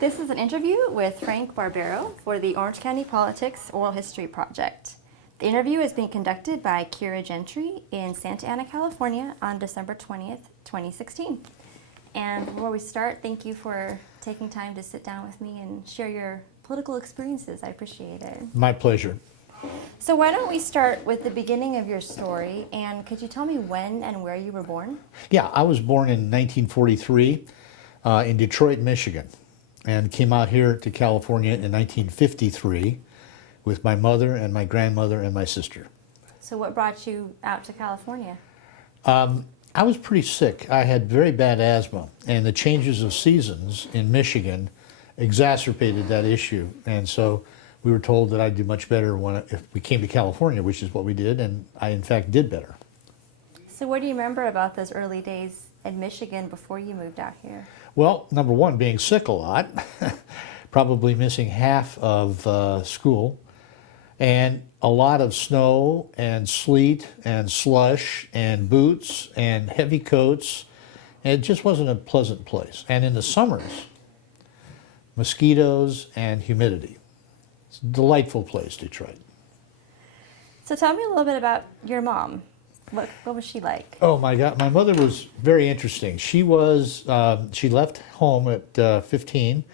This is an interview with Frank Barbaro for the Orange County Politics Oral History Project. The interview is being conducted by Gentry in Santa Ana, California on December 20th, 2016. And before we start, thank you for taking time to sit down with me and share your political experiences. I appreciate it. My pleasure. So why don't we start with the beginning of your story, and could you tell me when and where you were born? Yeah, I was born in 1943 in Detroit, Michigan, and came out here to California in 1953 with my mother and my grandmother and my sister. So what brought you out to California? I was pretty sick. I had very bad asthma, and the changes of seasons in Michigan exacerbated that issue. And so we were told that I'd do much better if we came to California, which is what we did, and I in fact did better. So what do you remember about those early days in Michigan before you moved out here? Well, number one, being sick a lot, probably missing half of school, and a lot of snow and sleet and slush and boots and heavy coats. And it just wasn't a pleasant place. And in the summers, mosquitoes and humidity. It's a delightful place, Detroit. So tell me a little bit about your mom. What was she like? Oh my God, my mother was very interesting. She left home at 15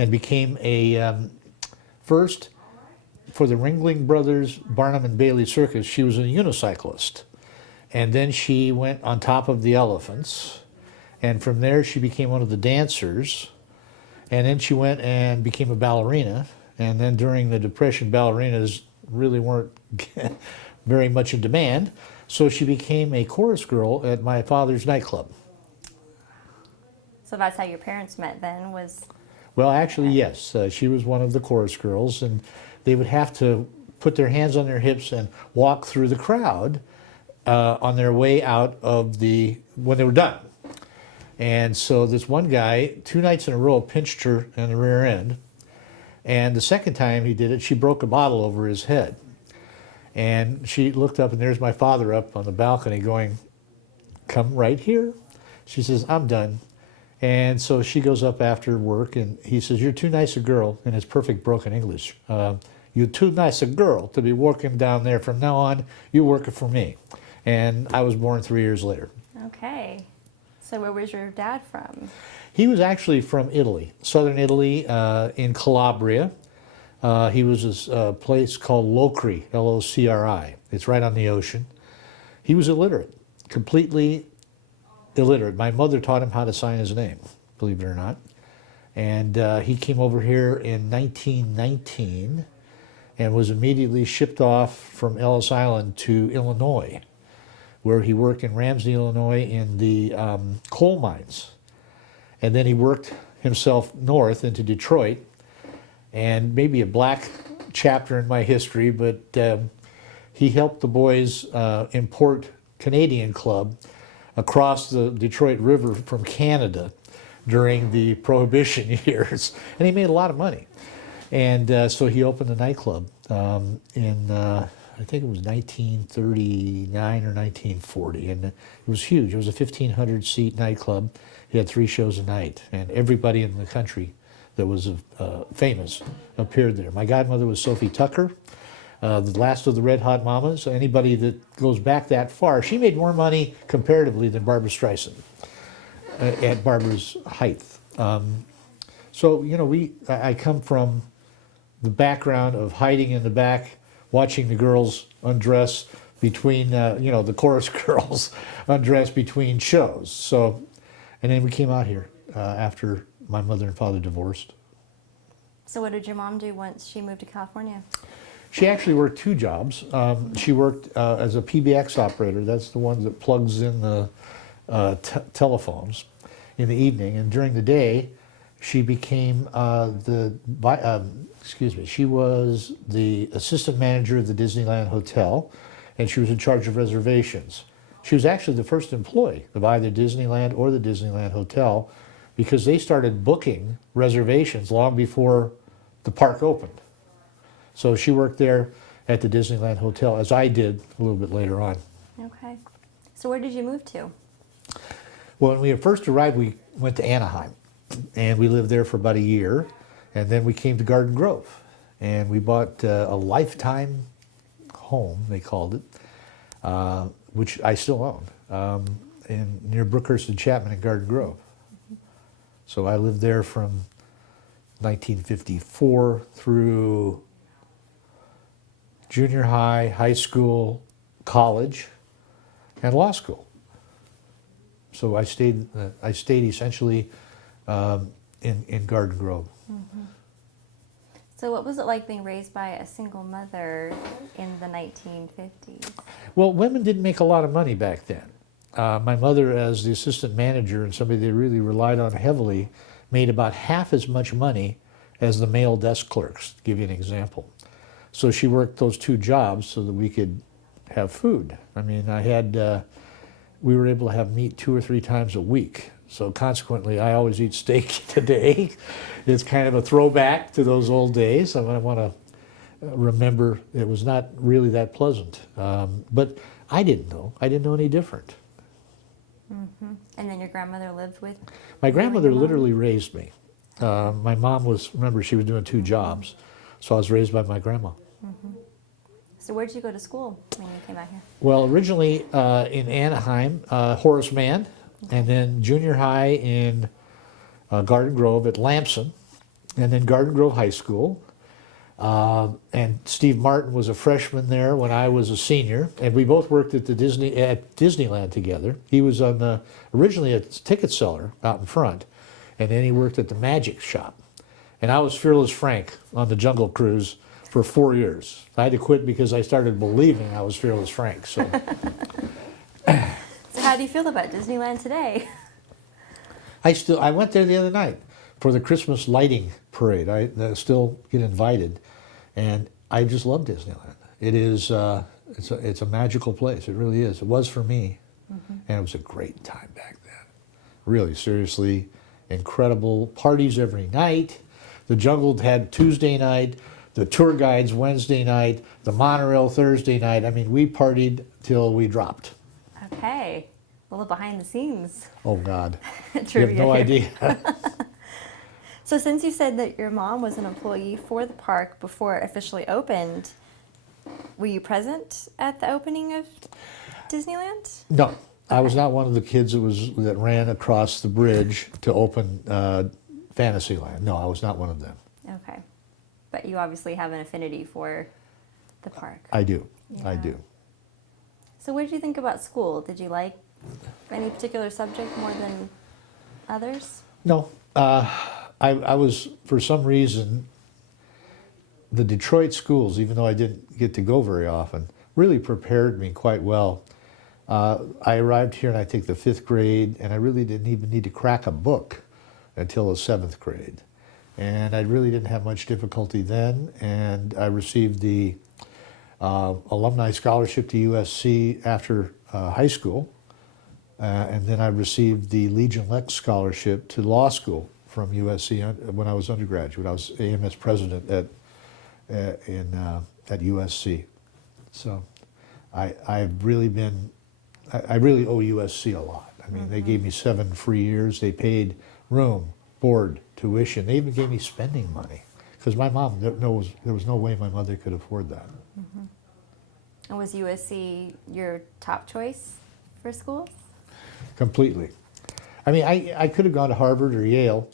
and became a, first for the Ringling Brothers Barnum and Bailey Circus, she was a unicyclist. And then she went on top of the elephants. And from there she became one of the dancers. And then she went and became a ballerina. And then during the Depression, ballerinas really weren't very much in demand. So she became a chorus girl at my father's nightclub. So that's how your parents met then, was? Well, actually, yes. She was one of the chorus girls, and they would have to put their hands on their hips and walk through the crowd on their way out of when they were done. And so this one guy, 2 nights in a row, pinched her in the rear end. And the second time he did it, she broke a bottle over his head. And she looked up, and there's my father up on the balcony going, "Come right here." She says, "I'm done." And so she goes up after work, and he says, "You're too nice a girl," in his perfect broken English. "You're too nice a girl to be working down there. From now on, you're working for me." And I was born 3 years later. Okay. So where was your dad from? He was actually from Italy, southern Italy, in Calabria. He was a place called Locri, L-O-C-R-I. It's right on the ocean. He was illiterate, completely illiterate. My mother taught him how to sign his name, believe it or not. And he came over here in 1919 and was immediately shipped off from Ellis Island to Illinois, where he worked in Ramsey, Illinois in the coal mines. And then he worked himself north into Detroit. And maybe a black chapter in my history, but he helped the boys import Canadian Club across the Detroit River from Canada during the Prohibition years. And he made a lot of money. And so he opened a nightclub in, I think it was 1939 or 1940. And it was huge. It was a 1,500-seat nightclub. He had 3 shows a night. And everybody in the country that was famous appeared there. My godmother was Sophie Tucker, the last of the Red Hot Mamas. Anybody that goes back that far, she made more money comparatively than Barbra Streisand at Barbara's height. So, you know, I come from the background of hiding in the back, watching the girls undress between, you know, the chorus girls undress between shows. So, and then we came out here after my mother and father divorced. So what did your mom do once she moved to California? She actually worked 2 jobs. She worked as a PBX operator. That's the one that plugs in the telephones in the evening. And during the day, she became she was the assistant manager of the Disneyland Hotel, and she was in charge of reservations. She was actually the first employee of either Disneyland or the Disneyland Hotel, because they started booking reservations long before the park opened. So she worked there at the Disneyland Hotel, as I did a little bit later on. Okay. So where did you move to? Well, when we first arrived, we went to Anaheim. and we lived there for about a year, and then we came to Garden Grove, and we bought a lifetime home, they called it, which I still own, near Brookhurst and Chapman in Garden Grove. So I lived there from 1954 through junior high, high school, college, and law school. So I stayed essentially in Garden Grove. So what was it like being raised by a single mother in the 1950s? Well, women didn't make a lot of money back then. My mother, as the assistant manager and somebody they really relied on heavily, made about half as much money as the male desk clerks, to give you an example. So she worked those two jobs so that we could have food. I mean, we were able to have meat 2 or 3 times a week. So consequently, I always eat steak today. It's kind of a throwback to those old days. I want to remember it was not really that pleasant. But I didn't know. I didn't know any different. And then your grandmother lived with? My grandmother literally raised me. My mom remember, she was doing 2 jobs. So I was raised by my grandma. So where did you go to school when you came out here? Well, originally in Anaheim, Horace Mann, and then junior high in Garden Grove at Lamson, and then Garden Grove High School. And Steve Martin was a freshman there when I was a senior, and we both worked at Disneyland together. He was originally a ticket seller out in front, and then he worked at the Magic Shop. And I was Fearless Frank on the Jungle Cruise for 4 years. I had to quit because I started believing I was Fearless Frank. So, So how do you feel about Disneyland today? I went there the other night for the Christmas lighting parade. I still get invited, and I just love Disneyland. It is it's a magical place. It really is. It was for me, and it was a great time back then. Really, seriously, incredible parties every night. The Jungle had Tuesday night, the tour guides Wednesday night, the monorail Thursday night. I mean, we partied till we dropped. Okay. A little behind the scenes. Oh, God. You Trivia have no here. idea. So since you said that your mom was an employee for the park before it officially opened, were you present at the opening of Disneyland? No, I was not one of the kids that ran across the bridge to open Fantasyland. No, I was not one of them. Okay. But you obviously have an affinity for the park. I do. I Yeah. do. So what did you think about school? Did you like any particular subject more than others? No, I was, for some reason, the Detroit schools, even though I didn't get to go very often, really prepared me quite well. I arrived here and I think the 5th grade, and I really didn't even need to crack a book until the 7th grade. And I really didn't have much difficulty then, and I received the alumni scholarship to USC after high school, and then I received the Legion Lex scholarship to law school from USC when I was undergraduate. I was AMS president at USC. So I've really been, I really owe USC a lot. I mean, they gave me 7 free years. They paid room, board, tuition. They even gave me spending money because my mom there was no way my mother could afford that. And was USC your top choice for schools? Completely. I mean, I could have gone to Harvard or Yale,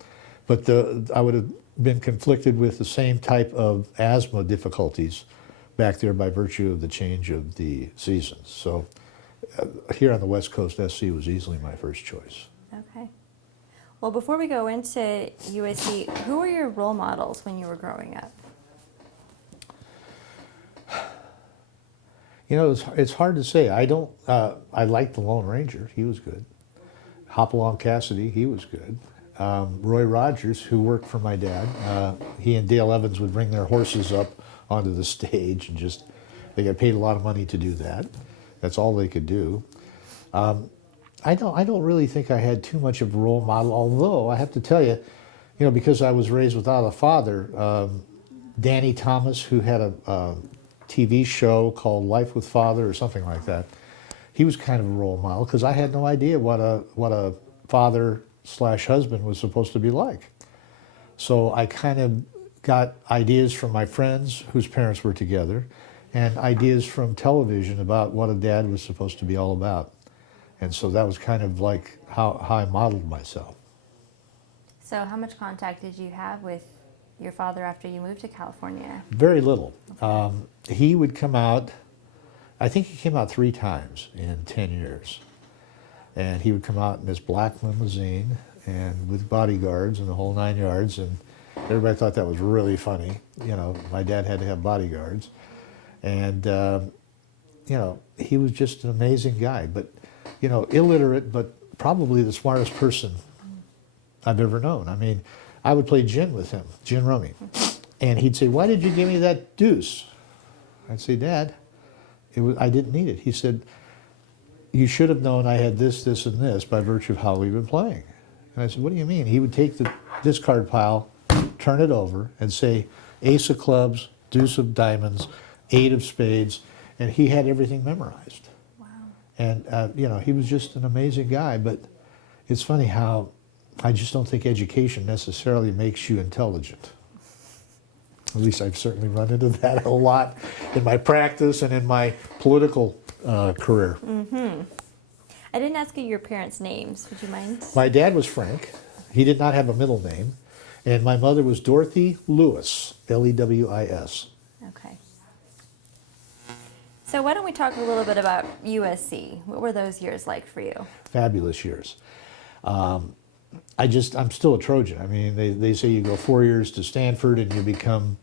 but I would have been conflicted with the same type of asthma difficulties back there by virtue of the change of the seasons. So here on the West Coast, SC was easily my first choice. Okay. Well, before we go into USC, who were your role models when you were growing up? You know, it's hard to say. I liked the Lone Ranger. He was good. Hopalong Cassidy, he was good. Roy Rogers, who worked for my dad, he and Dale Evans would bring their horses up onto the stage and they got paid a lot of money to do that. That's all they could do. I don't really think I had too much of a role model, although I have to tell you, because I was raised without a father, Danny Thomas, who had a TV show called Life with Father or something like that, he was kind of a role model because I had no idea what a father slash husband was supposed to be like. So I kind of got ideas from my friends whose parents were together and ideas from television about what a dad was supposed to be all about. And so that was kind of like how I modeled myself. So how much contact did you have with your father after you moved to California? Very little. He would come out, I think he came out 3 times in 10 years. And he would come out in this black limousine and with bodyguards and the whole 9 yards. And everybody thought that was really funny. You know, my dad had to have bodyguards. And, you know, he was just an amazing guy. But, you know, illiterate, but probably the smartest person I've ever known. I mean, I would play gin with him, gin rummy. And he'd say, "Why did you give me that deuce?" I'd say, "Dad, I didn't need it." He said, "You should have known I had this, this, and this by virtue of how we've been playing." And I said, "What do you mean?" He would take the discard pile, turn it over, and say, "Ace of clubs, deuce of diamonds, 8 of spades," and he had everything memorized. Wow. And, you know, he was just an amazing guy, but it's funny how I just don't think education necessarily makes you intelligent. At least I've certainly run into that a lot in my practice and in my political career. I didn't ask you your parents' names. Would you mind? My dad was Frank. He did not have a middle name. And my mother was Dorothy Lewis, Lewis. Okay. So why don't we talk a little bit about USC? What were those years like for you? Fabulous years. I'm still a Trojan. I mean, they say you go 4 years to Stanford and you become,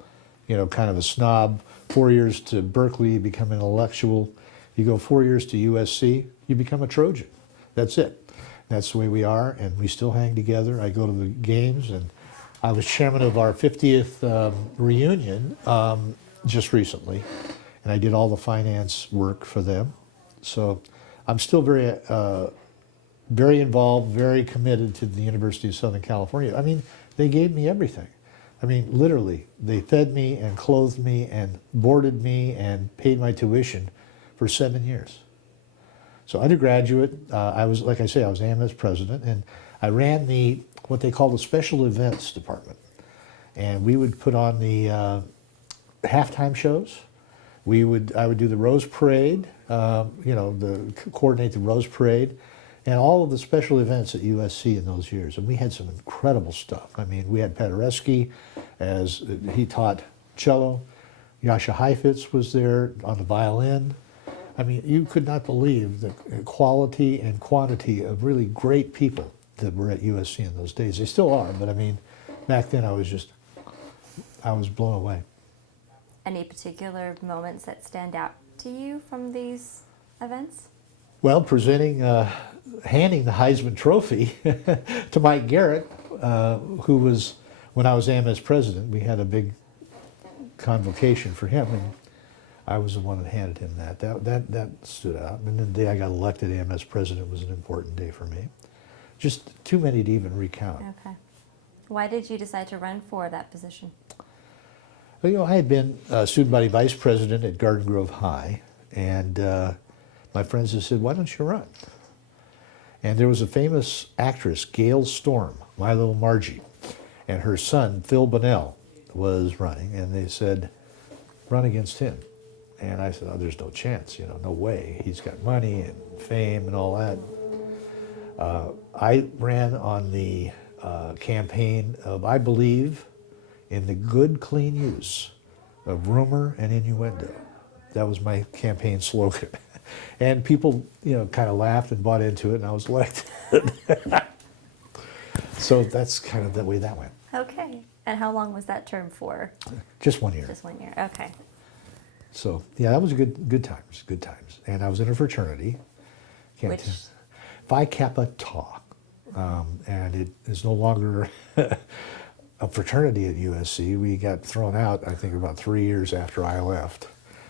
you know, kind of a snob. 4 years to Berkeley, you become an intellectual. You go 4 years to USC, you become a Trojan. That's it. That's the way we are, and we still hang together. I go to the games, and I was chairman of our 50th reunion just recently, and I did all the finance work for them. So I'm still very involved, very committed to the University of Southern California. I mean, they gave me everything. I mean, literally, they fed me and clothed me and boarded me and paid my tuition for 7 years. So undergraduate, I was, like I say, I was AMS president, and I ran what they call the special events department. And we would put on the halftime shows. I would do the Rose Parade, you know, coordinate the Rose Parade, and all of the special events at USC in those years. And we had some incredible stuff. I mean, we had Paderewski, as he taught cello. Yasha Heifetz was there on the violin. I mean, you could not believe the quality and quantity of really great people that were at USC in those days. They still are, but I mean, back then I was blown away. Any particular moments that stand out to you from these events? Well, handing the Heisman Trophy to Mike Garrett, who was, when I was AMS president, we had a big convocation for him, and I was the one that handed him that. That stood out. And the day I got elected AMS president was an important day for me. Just too many to even recount. Okay. Why did you decide to run for that position? Well, you know, I had been student body vice president at Garden Grove High, and my friends had said, "Why don't you run?" And there was a famous actress, Gail Storm, My Little Margie, and her son, Phil Bonnell, was running, and they said, "Run against him." And I said, "Oh, there's no chance, you know, no way. He's got money and fame and all that." I ran on the campaign of, I believe, in the good, clean use of rumor and innuendo. That was my campaign slogan. And people, you know, kind of laughed and bought into it, and I was elected. So that's kind of the way that went. Okay. And how long was that term for? Just 1 year. Just 1 year. Okay. So yeah, that was good times. And I was in a fraternity. Which? Phi Kappa Tau. And it is no longer a fraternity at USC. We got thrown out, I think, about 3 years after I left.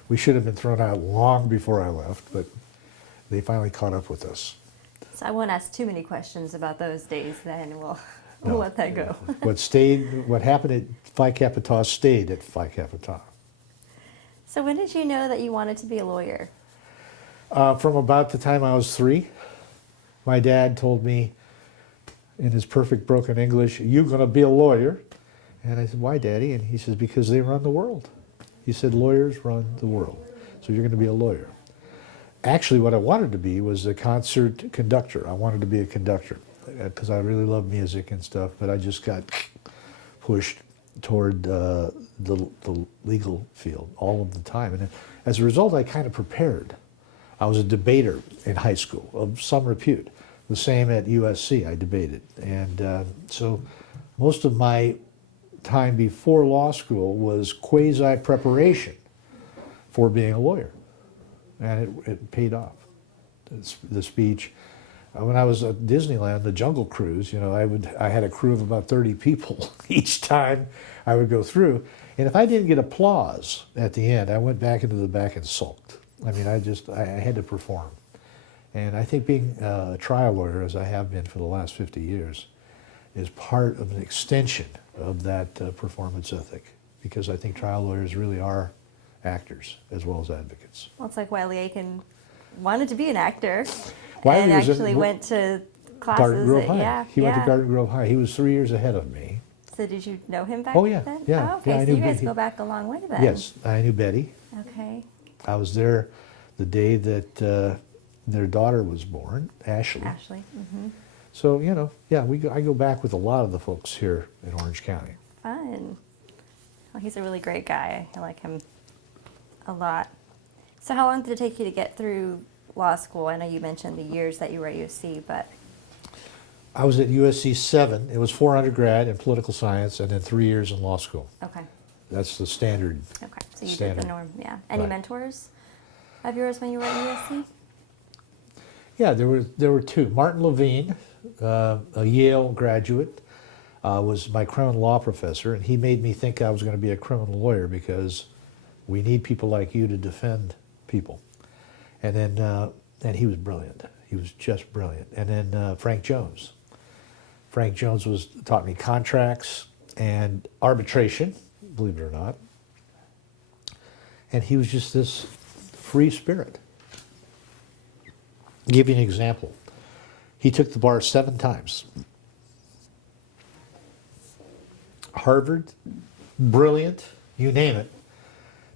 We should have been thrown out long before I left, but they finally caught up with us. So I won't ask too many questions about those days then. We'll let that go. What happened at Phi Kappa Tau stayed at Phi Kappa Tau. So when did you know that you wanted to be a lawyer? From about the time I was 3. My dad told me, in his perfect broken English, "You gonna be a lawyer?" And I said, "Why, Daddy?" And he says, "Because they run the world." He said, "Lawyers run the world, so you're going to be a lawyer." Actually, what I wanted to be was a concert conductor. I wanted to be a conductor because I really love music and stuff, but I just got pushed toward the legal field all of the time. And as a result, I kind of prepared. I was a debater in high school of some repute. The same at USC, I debated. And so most of my time before law school was quasi-preparation for being a lawyer. And it paid off. The speech. When I was at Disneyland, the Jungle Cruise, you know, I had a crew of about 30 people each time I would go through. And if I didn't get applause at the end, I went back into the back and sulked. I mean, I had to perform. And I think being a trial lawyer, as I have been for the last 50 years, is part of an extension of that performance ethic, because I think trial lawyers really are actors as well as advocates. Well, it's like Wiley Aiken wanted to be an actor Wiley and was actually went to classes. Garden Grove High. Yeah, He went to Garden Grove High. He was 3 years ahead of me. So did you know him back Oh, yeah, then? yeah, Oh, okay, yeah, I so knew you guys Betty. go back a long way then. Yes, I knew Betty. Okay. I was there the day that their daughter was born, Ashley. Ashley. Mm-hmm. So, you know, yeah, I go back with a lot of the folks here in Orange County. Fun. Well, he's a really great guy. I like him a lot. So how long did it take you to get through law school? I know you mentioned the years that you were at USC, but... I was at USC 7. It was 4 undergrad in political science and then 3 years in law school. Okay. That's the standard. Okay, so you did Standard. the norm, yeah. Any Right. mentors of yours when you were at USC? Yeah, there were two. Martin Levine, a Yale graduate, was my criminal law professor, and he made me think I was going to be a criminal lawyer because we need people like you to defend people. And then, and he was brilliant. He was just brilliant. And then Frank Jones. Frank Jones taught me contracts and arbitration, believe it or not. And he was just this free spirit. I'll give you an example. He took the bar 7 times. Harvard, brilliant, you name it.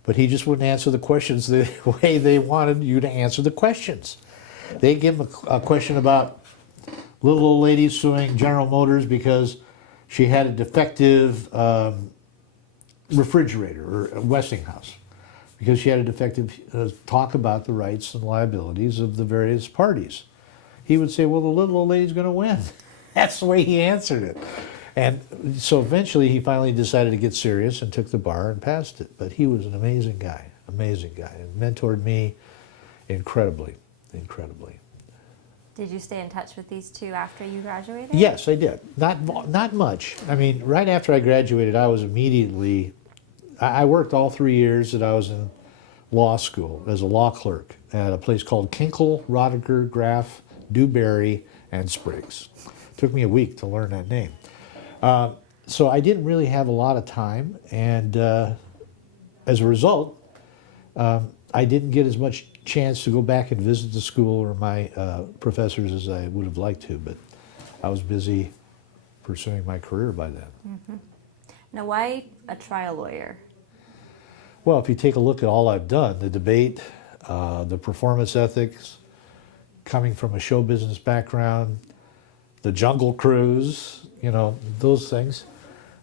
But he just wouldn't answer the questions the way they wanted you to answer the questions. They give him a question about little old lady suing General Motors because she had a defective refrigerator or Westinghouse. Because she had a defective talk about the rights and liabilities of the various parties. He would say, well, the little old lady's going to win. That's the way he answered it. And so eventually he finally decided to get serious and took the bar and passed it. But he was an amazing guy, and mentored me incredibly, incredibly. Did you stay in touch with these two after you graduated? Yes, I did. Not much. I mean, right after I graduated, I was immediately, I worked all 3 years that I was in law school as a law clerk at a place called Kinkle, Rodiger, Graff, Dewberry, and Spriggs. It took me a week to learn that name. So I didn't really have a lot of time, and as a result, I didn't get as much chance to go back and visit the school or my professors as I would have liked to, but I was busy pursuing my career by then. Mm-hmm. Now, why a trial lawyer? Well, if you take a look at all I've done, the debate, the performance ethics, coming from a show business background, the Jungle Cruise, you know, those things.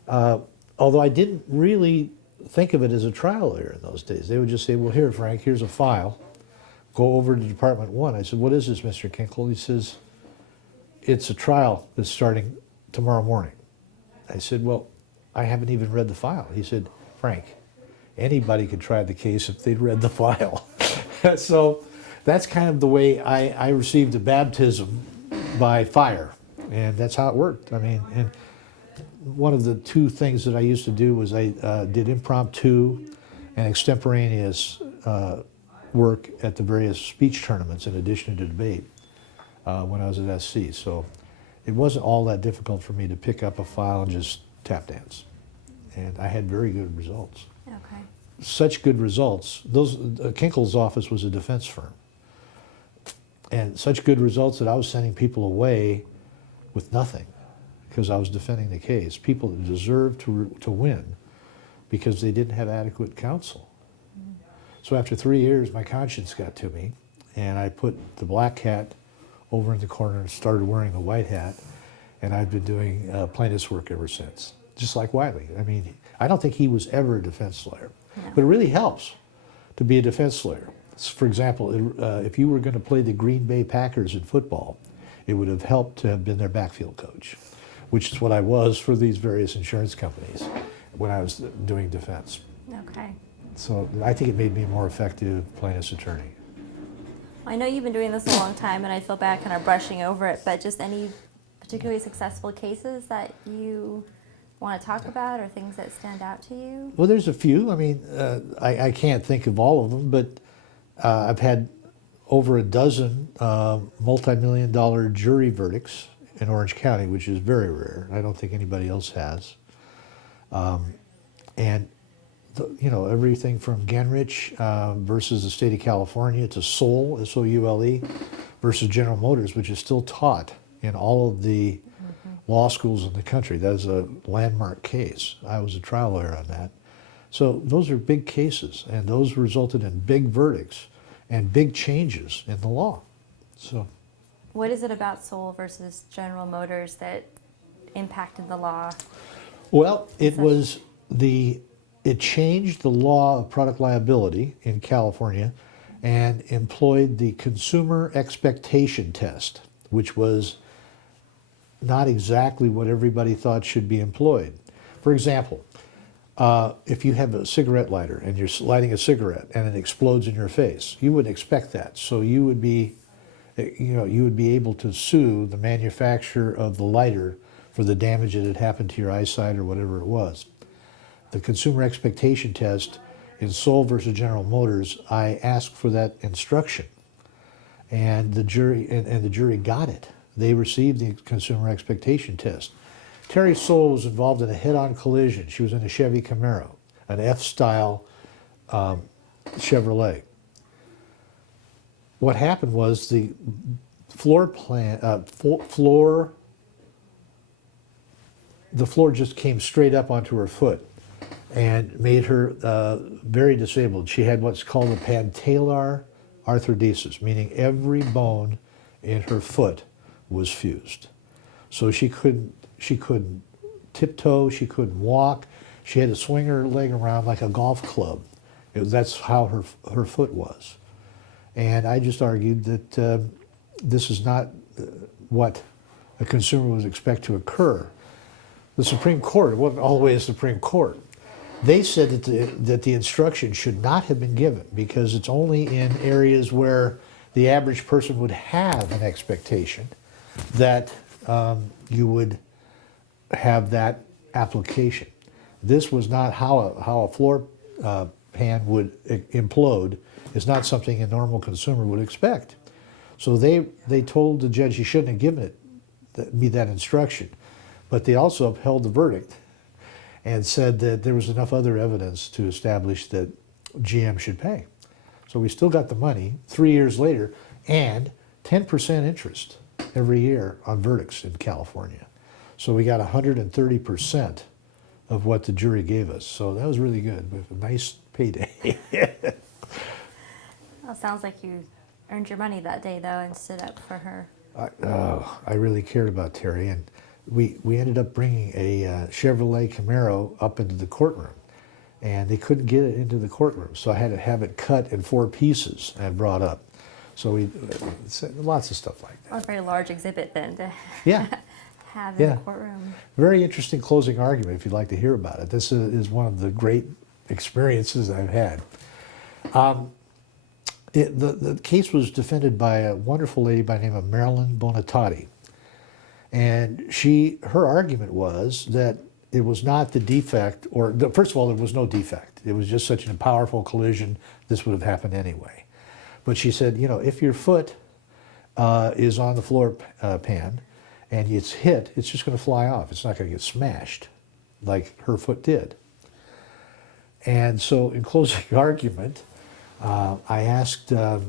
Although I didn't really think of it as a trial lawyer in those days. They would just say, well, here, Frank, here's a file. Go over to Department 1. I said, what is this, Mr. Kinkle? He says, it's a trial that's starting tomorrow morning. I said, well, I haven't even read the file. He said, Frank, anybody could try the case if they'd read the file. So that's kind of the way I received a baptism by fire. And that's how it worked. I mean, and one of the 2 things that I used to do was I did impromptu and extemporaneous work at the various speech tournaments in addition to debate when I was at SC. So it wasn't all that difficult for me to pick up a file and just tap dance. And I had very good results. Okay. Such good results. Kinkle's office was a defense firm. And such good results that I was sending people away with nothing. because I was defending the case. People that deserved to win because they didn't have adequate counsel. So after 3 years, my conscience got to me, and I put the black hat over in the corner and started wearing the white hat, and I've been doing plaintiff's work ever since. Just like Wiley. I mean, I don't think he was ever a defense lawyer, but it really helps to be a defense lawyer. For example, if you were going to play the Green Bay Packers in football, it would have helped to have been their backfield coach, which is what I was for these various insurance companies when I was doing defense. Okay. So I think it made me a more effective plaintiff's attorney. I know you've been doing this a long time, and I feel bad kind of brushing over it, but just any particularly successful cases that you want to talk about or things that stand out to you? Well, there's a few. I mean, I can't think of all of them, but I've had over a dozen multi-million-dollar jury verdicts in Orange County, which is very rare. I don't think anybody else has. And you know, everything from Gentry versus the state of California to Soule, S-O-U-L-E, versus General Motors, which is still taught in all of the law schools in the country. That is a landmark case. I was a trial lawyer on that. So those are big cases, and those resulted in big verdicts and big changes in the law. So, what is it about Soule versus General Motors that impacted the law? well, it changed the law of product liability in California and employed the consumer expectation test, which was not exactly what everybody thought should be employed. For example, if you have a cigarette lighter and you're lighting a cigarette and it explodes in your face, you wouldn't expect that. So you would be able to sue the manufacturer of the lighter for the damage that had happened to your eyesight or whatever it was. The consumer expectation test in Soule versus General Motors, I asked for that instruction, and the jury got it. They received the consumer expectation test. Terry Soule was involved in a head-on collision. She was in a Chevy Camaro, an F-style Chevrolet. What happened was the floor just came straight up onto her foot and made her very disabled. She had what's called a patellar arthrodesis, meaning every bone in her foot was fused. So she couldn't tiptoe, she couldn't walk, she had to swing her leg around like a golf club. That's how her foot was. And I just argued that this is not what a consumer would expect to occur. The Supreme Court, it wasn't all the way to the Supreme Court, they said that the instruction should not have been given because it's only in areas where the average person would have an expectation that you would have that application. This was not how a floor pan would implode. It's not something a normal consumer would expect. So they told the judge he shouldn't have given me that instruction, but they also upheld the verdict and said that there was enough other evidence to establish that GM should pay. So we still got the money 3 years later and 10% interest every year on verdicts in California. So we got 130% of what the jury gave us. So that was really good. We have a nice payday. Well, it sounds like you earned your money that day, though, and stood up for her. I really cared about Terry, and we ended up bringing a Chevrolet Camaro up into the courtroom, and they couldn't get it into the courtroom, so I had to have it cut in 4 pieces and brought up. So we lots of stuff like that. Well, a very large exhibit then to Yeah. have in the courtroom. Very interesting closing argument if you'd like to hear about it. This is one of the great experiences I've had. The case was defended by a wonderful lady by the name of Marilyn Bonatati. And her argument was that it was not the defect, first of all, there was no defect. It was just such a powerful collision, this would have happened anyway. But she said, you know, if your foot is on the floor pan and it's hit, it's just going to fly off. It's not going to get smashed like her foot did. And so in closing argument, I asked the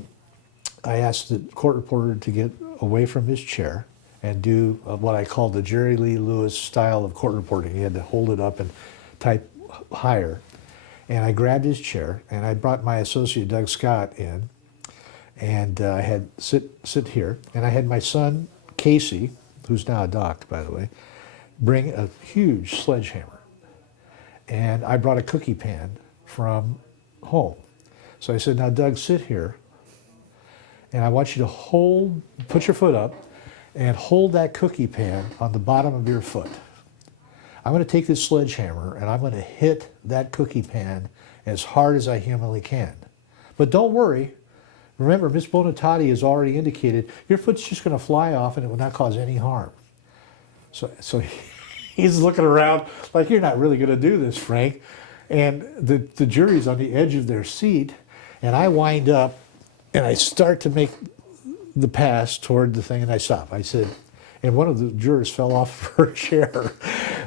court reporter to get away from his chair and do what I call the Jerry Lee Lewis style of court reporting. He had to hold it up and type higher. And I grabbed his chair, and I brought my associate Doug Scott in, and I had sit here, and I had my son Casey, who's now a doc, by the way, bring a huge sledgehammer. And I brought a cookie pan from home. So I said, now Doug, sit here, and I want you to put your foot up, and hold that cookie pan on the bottom of your foot. I'm going to take this sledgehammer, and I'm going to hit that cookie pan as hard as I humanly can. But don't worry. Remember, Miss Bonatati has already indicated your foot's just going to fly off, and it will not cause any harm. So he's looking around like, you're not really going to do this, Frank. And the jury's on the edge of their seat, and I wind up, and I start to make the pass toward the thing, and I stop. I said, and one of the jurors fell off her chair.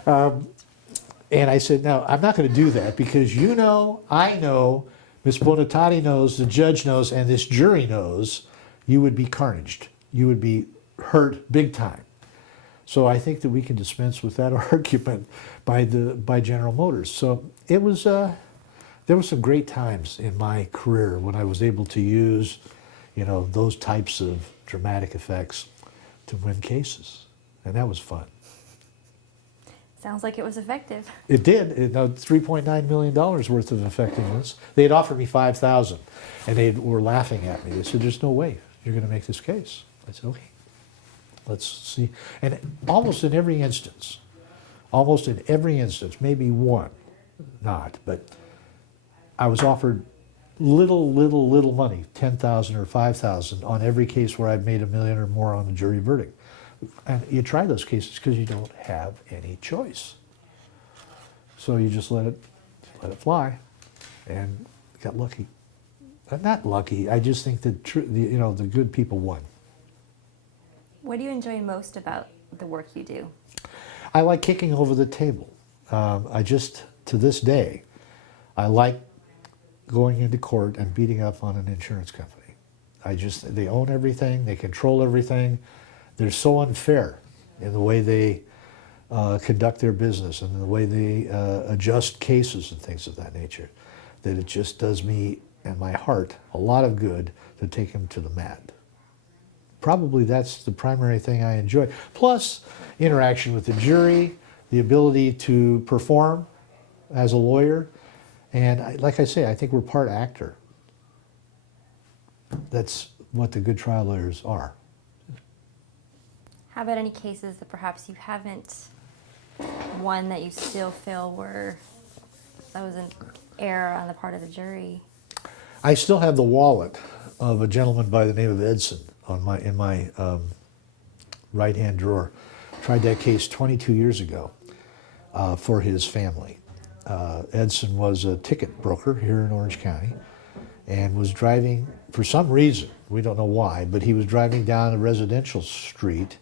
And I said, now, I'm not going to do that because you know, I know, Miss Bonatati knows, the judge knows, and this jury knows you would be carnaged. You would be hurt big time. So I think that we can dispense with that argument by General Motors. So it was, there were some great times in my career when I was able to use, those types of dramatic effects to win cases, and that was fun. Sounds like it was effective. It did. $3.9 million worth of effectiveness. They had offered me $5,000, and they were laughing at me. They said, "There's no way you're going to make this case." I said, "Okay, let's see." And almost in every instance, maybe one, not, but I was offered little money, $10,000 or $5,000 on every case where I've made $1 million or more on a jury verdict. And you try those cases because you don't have any choice. So you just let it fly, and got lucky. I'm not lucky. I just think that the good people won. What do you enjoy most about the work you do? I like kicking over the table. To this day, I like going into court and beating up on an insurance company. They own everything, they control everything. They're so unfair in the way they conduct their business and the way they adjust cases and things of that nature, that it just does me and my heart a lot of good to take them to the mat. Probably that's the primary thing I enjoy. Plus, interaction with the jury, the ability to perform as a lawyer, and like I say, I think we're part actor. That's what the good trial lawyers are. How about any cases that perhaps you haven't won that you still feel that was an error on the part of the jury? I still have the wallet of a gentleman by the name of Edson in my right-hand drawer. Tried that case 22 years ago for his family. Edson was a ticket broker here in Orange County and was driving, for some reason, we don't know why, but he was driving down a residential street,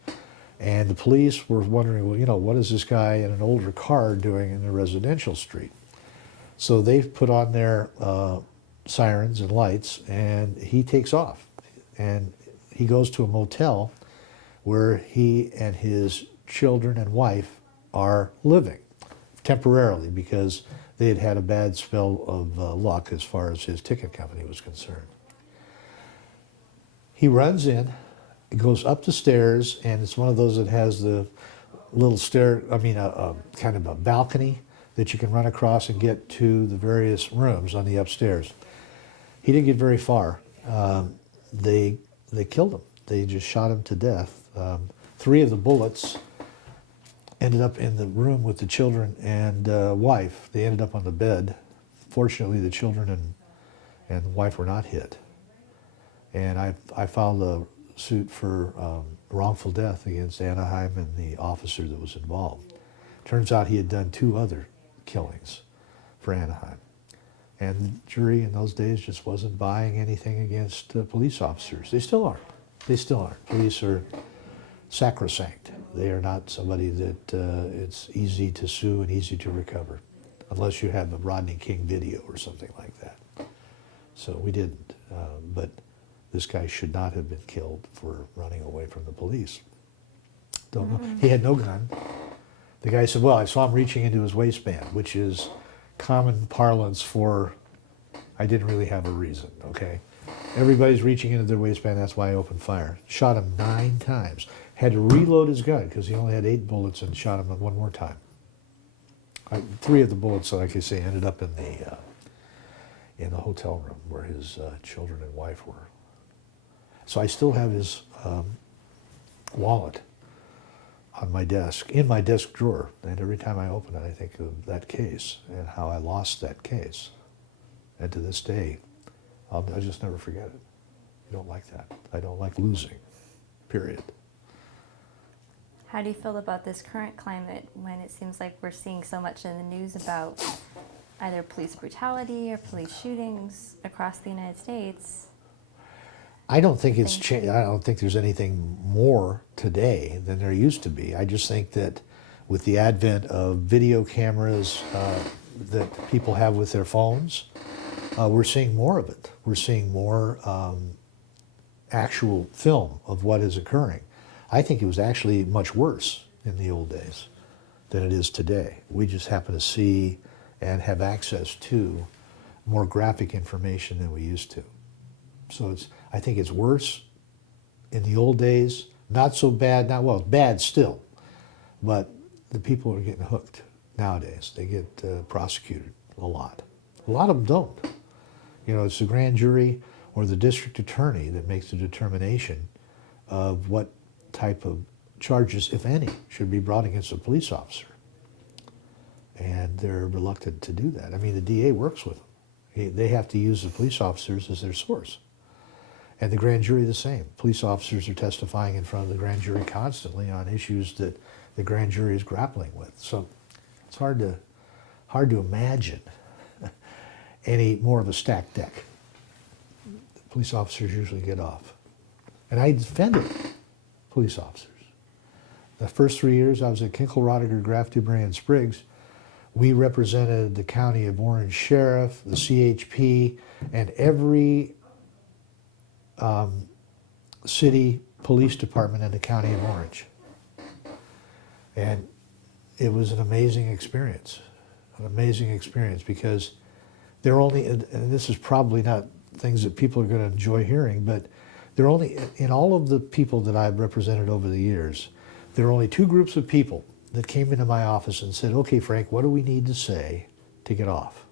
and the police were wondering, well, what is this guy in an older car doing in a residential street? So they put on their sirens and lights, and he takes off. And he goes to a motel where he and his children and wife are living temporarily because they had had a bad spell of luck as far as his ticket company was concerned. He runs in, goes up the stairs, and it's one of those that has the little kind of a balcony that you can run across and get to the various rooms on the upstairs. He didn't get very far. They killed him. They just shot him to death. 3 of the bullets ended up in the room with the children and wife. They ended up on the bed. Fortunately, the children and wife were not hit. And I filed a suit for wrongful death against Anaheim and the officer that was involved. Turns out he had done 2 other killings for Anaheim. And the jury in those days just wasn't buying anything against police officers. They still aren't. They still aren't. Police are sacrosanct. They are not somebody that it's easy to sue and easy to recover, unless you have a Rodney King video or something like that. So we didn't. But this guy should not have been killed for running away from the police. Don't know. He had no gun. The guy said, well, I saw him reaching into his waistband, which is common parlance for, I didn't really have a reason, okay? Everybody's reaching into their waistband, that's why I opened fire. Shot him 9 times. Had to reload his gun because he only had 8 bullets and shot him one more time. 3 of the bullets, like I say, ended up in the hotel room where his children and wife were. So I still have his wallet on my desk, in my desk drawer. And every time I open it, I think of that case and how I lost that case. And to this day, I'll just never forget it. I don't like that. I don't like losing, period. How do you feel about this current climate when it seems like we're seeing so much in the news about either police brutality or police shootings across the United States? I don't think it's changed. I don't think there's anything more today than there used to be. I just think that with the advent of video cameras that people have with their phones, we're seeing more of it. We're seeing more actual film of what is occurring. I think it was actually much worse in the old days than it is today. We just happen to see and have access to more graphic information than we used to. So I think it's worse in the old days. Not so bad now. Well, it's bad still, but the people are getting hooked nowadays. They get prosecuted a lot. A lot of them don't. You know, it's the grand jury or the district attorney that makes the determination of what type of charges, if any, should be brought against a police officer. And they're reluctant to do that. I mean, the DA works with them. They have to use the police officers as their source. And the grand jury the same. Police officers are testifying in front of the grand jury constantly on issues that the grand jury is grappling with. So it's hard to imagine any more of a stacked deck. The police officers usually get off. And I defended police officers. The first 3 years I was at Kinkle, Rodiger, Graff, Dubray, and Spriggs, we represented the County of Orange Sheriff, the CHP, and every city police department in the County of Orange. And it was an amazing experience because they're only, and this is probably not things that people are going to enjoy hearing, but they're only, in all of the people that I've represented over the years, there are only 2 groups of people that came into my office and said, okay, Frank, what do we need to say to get off?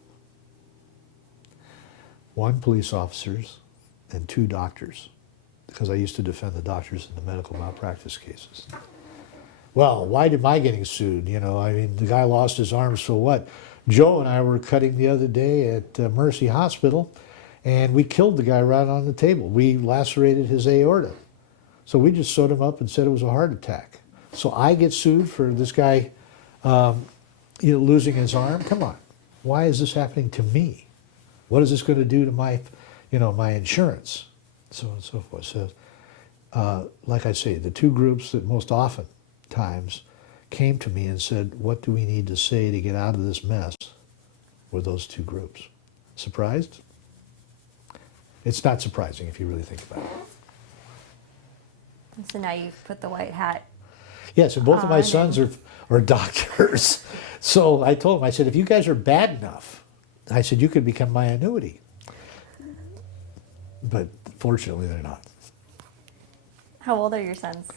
1, police officers, and 2, doctors, because I used to defend the doctors in the medical malpractice cases. Well, why am I getting sued? You know, I mean, the guy lost his arm, so what? Joe and I were cutting the other day at Mercy Hospital, and we killed the guy right on the table. We lacerated his aorta. So we just sewed him up and said it was a heart attack. So I get sued for this guy losing his arm? Come on. Why is this happening to me? What is this going to do to my, my insurance? So on and so forth. So, like I say, the 2 groups that most often times came to me and said, what do we need to say to get out of this mess, were those 2 groups. Surprised? It's not surprising if you really think about it. So now you've put the white hat. Yes, and both of my sons are doctors. So I told them, I said, if you guys are bad enough, I said, you could become my annuity. But fortunately, they're not. How old are your sons?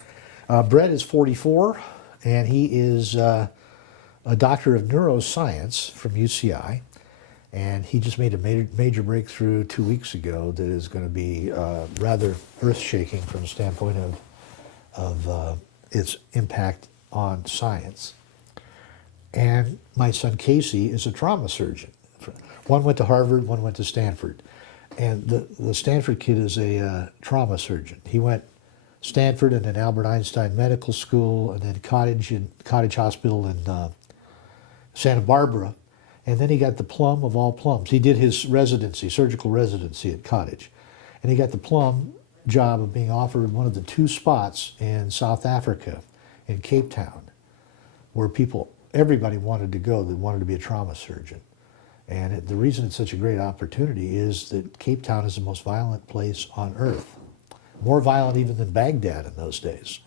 Brett is 44, and he is a doctor of neuroscience from UCI. And he just made a major breakthrough 2 weeks ago that is going to be rather earth-shaking from the standpoint of its impact on science. And my son Casey is a trauma surgeon. One went to Harvard, one went to Stanford. And the Stanford kid is a trauma surgeon. He went Stanford and then Albert Einstein Medical School and then Cottage Hospital in Santa Barbara. And then he got the plum of all plums. He did his residency, surgical residency at Cottage. And he got the plum job of being offered one of the 2 spots in South Africa, in Cape Town, where everybody wanted to go that wanted to be a trauma surgeon. And the reason it's such a great opportunity is that Cape Town is the most violent place on earth. More violent even than Baghdad in those days.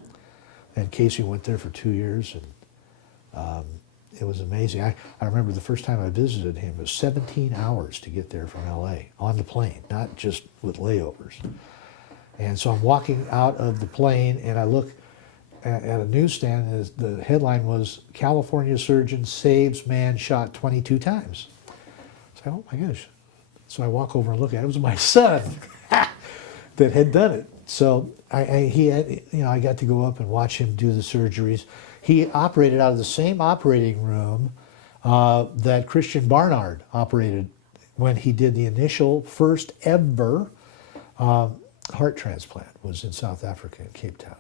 And Casey went there for 2 years, and it was amazing. I remember the first time I visited him, it was 17 hours to get there from LA on the plane, not just with layovers. And so I'm walking out of the plane, and I look at a newsstand, and the headline was, California surgeon saves man shot 22 times. So, oh my gosh. So I walk over and look at it. It was my son that had done it. So I got to go up and watch him do the surgeries. He operated out of the same operating room that Christian Barnard operated when he did the initial first ever heart transplant, was in South Africa, in Cape Town.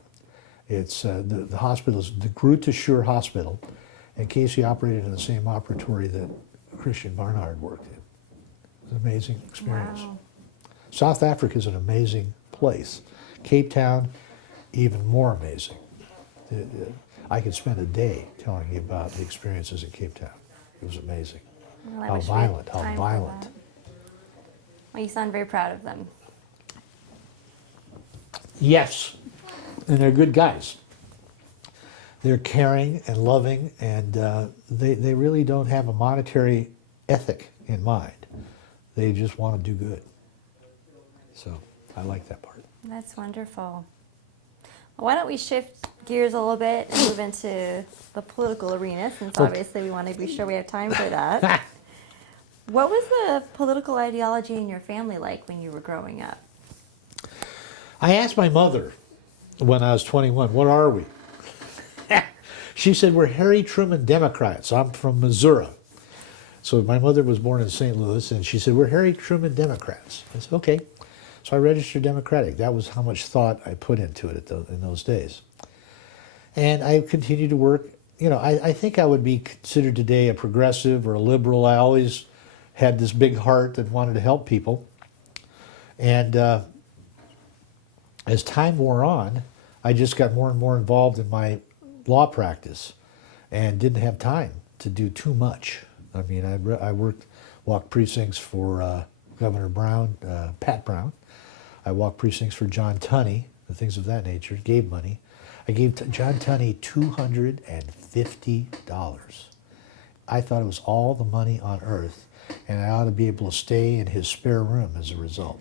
It's the hospital is the Groote Schuur Hospital, and Casey operated in the same operatory that Christian Barnard worked in. It was an amazing experience. Wow. South Africa is an amazing place. Cape Town, even more amazing. I could spend a day telling you about the experiences in Cape Town. It was amazing. Well, I How wish we had violent, how time for violent. that. Well, you sound very proud of them. Yes, and they're good guys. They're caring and loving, and they really don't have a monetary ethic in mind. They just want to do good. So I like that part. That's wonderful. Well, why don't we shift gears a little bit and move into the political arena, since Okay. obviously we want to be sure we have time for that. What was the political ideology in your family like when you were growing up? I asked my mother when I was 21, what are we? She said, we're Harry Truman Democrats. I'm from Missouri. So my mother was born in St. Louis, and she said, we're Harry Truman Democrats. I said, okay. So I registered Democratic. That was how much thought I put into it in those days. And I continued to work. You know, I think I would be considered today a progressive or a liberal. I always had this big heart that wanted to help people. And as time wore on, I just got more and more involved in my law practice and didn't have time to do too much. I mean, I walked precincts for Governor Brown, Pat Brown. I walked precincts for John Tunney, and things of that nature, gave money. I gave John Tunney $250. I thought it was all the money on earth, and I ought to be able to stay in his spare room as a result.